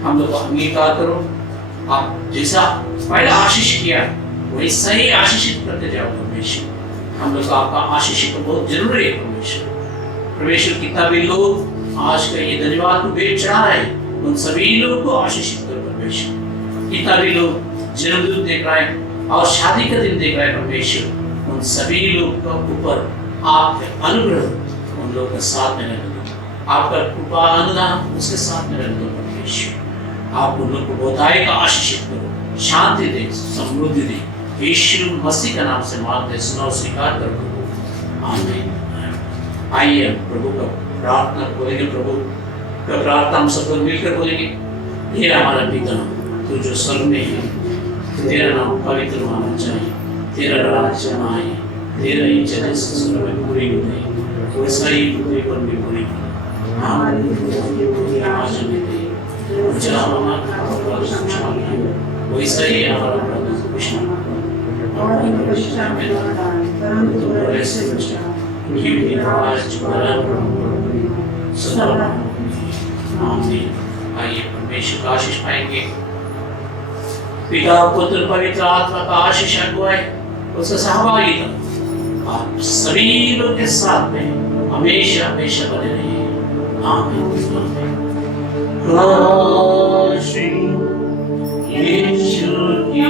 हम लोग अंगीकार करो, आप जैसा पहले आशीष किया वही सही आशीषित करते जाओ परमेश्वर। हम लोग आपका आशीष तो बहुत जरूरी है परमेश्वर। कितना भी लोग आज का ये धन्यवाद को भेंट चढ़ा रहे हैं उन सभी लोग को आशीषित करो परमेश्वर। कितना भी लोग जन्मदिन देख रहे हैं और शादी का दिन देख रहे हैं परमेश्वर, उन सभी लोग का ऊपर आपके अनुग्रह उन लोगों के साथ में रहने दो, आपका कृपा अनुदान उसके साथ में रहने दो परमेश्वर। आप उन लोग को बहुतायत का आशीषित करो, शांति दे, समृद्धि दे, यीशु मसीह का नाम से मांगते सुनो स्वीकार करो, आमीन। आइए हम प्रभु का प्रार्थना बोलेंगे, प्रभु का प्रार्थना हम सब लोग मिलकर बोलेंगे। हे हमारा पिता तू जो स्वर्ग में है, तेरा नाम पवित्र माना जाए, तेरा राज्य आए, तेरा इच्छा जैसे स्वर्ग में पूरी होती वैसा ही पृथ्वी पर भी पूरी वैसा ही हमारा आइए परमेश्वर का आशीष पाएंगे। पिता पुत्र पवित्र आत्मा का आशीष अगुवाई उसका सहभागिता आप सभी लोग के साथ में हमेशा हमेशा बने रहिए, आमीन। यीशु की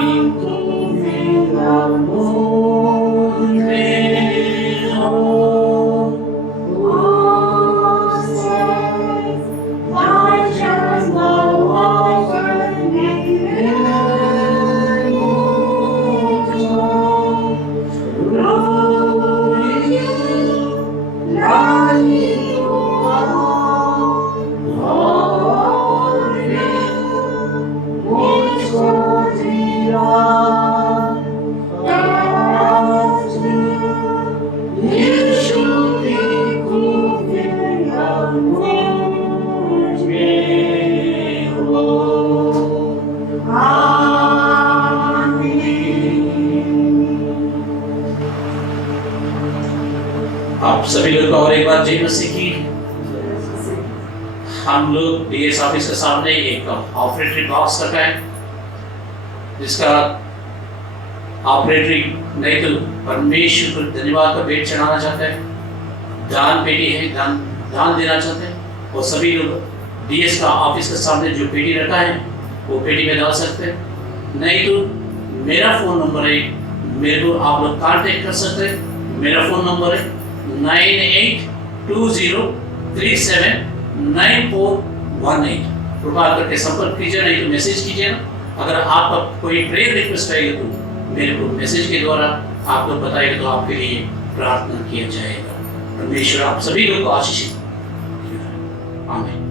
आप सभी लोग और एक बार जय मसीह की। हम लोग डीएस ऑफिस के सामने एक ऑपरेटरी बॉक्स रखा है जिसका ऑपरेटरी नहीं तो परमेश्वर को धन्यवाद का भेंट चढ़ाना चाहते हैं, दान पेटी है, दान देना चाहते हैं, और सभी लोग डीएस का ऑफिस के सामने जो पेटी रखा है वो पेटी में डाल सकते हैं। नहीं तो मेरा फोन नंबर है, मेरे को आप लोग कांटेक्ट कर सकते हैं। मेरा फोन नंबर है 9820379418। कृपा करके संपर्क कीजिए, नहीं तो मैसेज कीजिए ना। अगर आपका कोई प्रेयर रिक्वेस्ट रहेगा तो मेरे को मैसेज के द्वारा आप लोग बताइएगा तो आपके लिए प्रार्थना किया जाएगा। परमेश्वर आप सभी लोग को आशीषित। आमीन।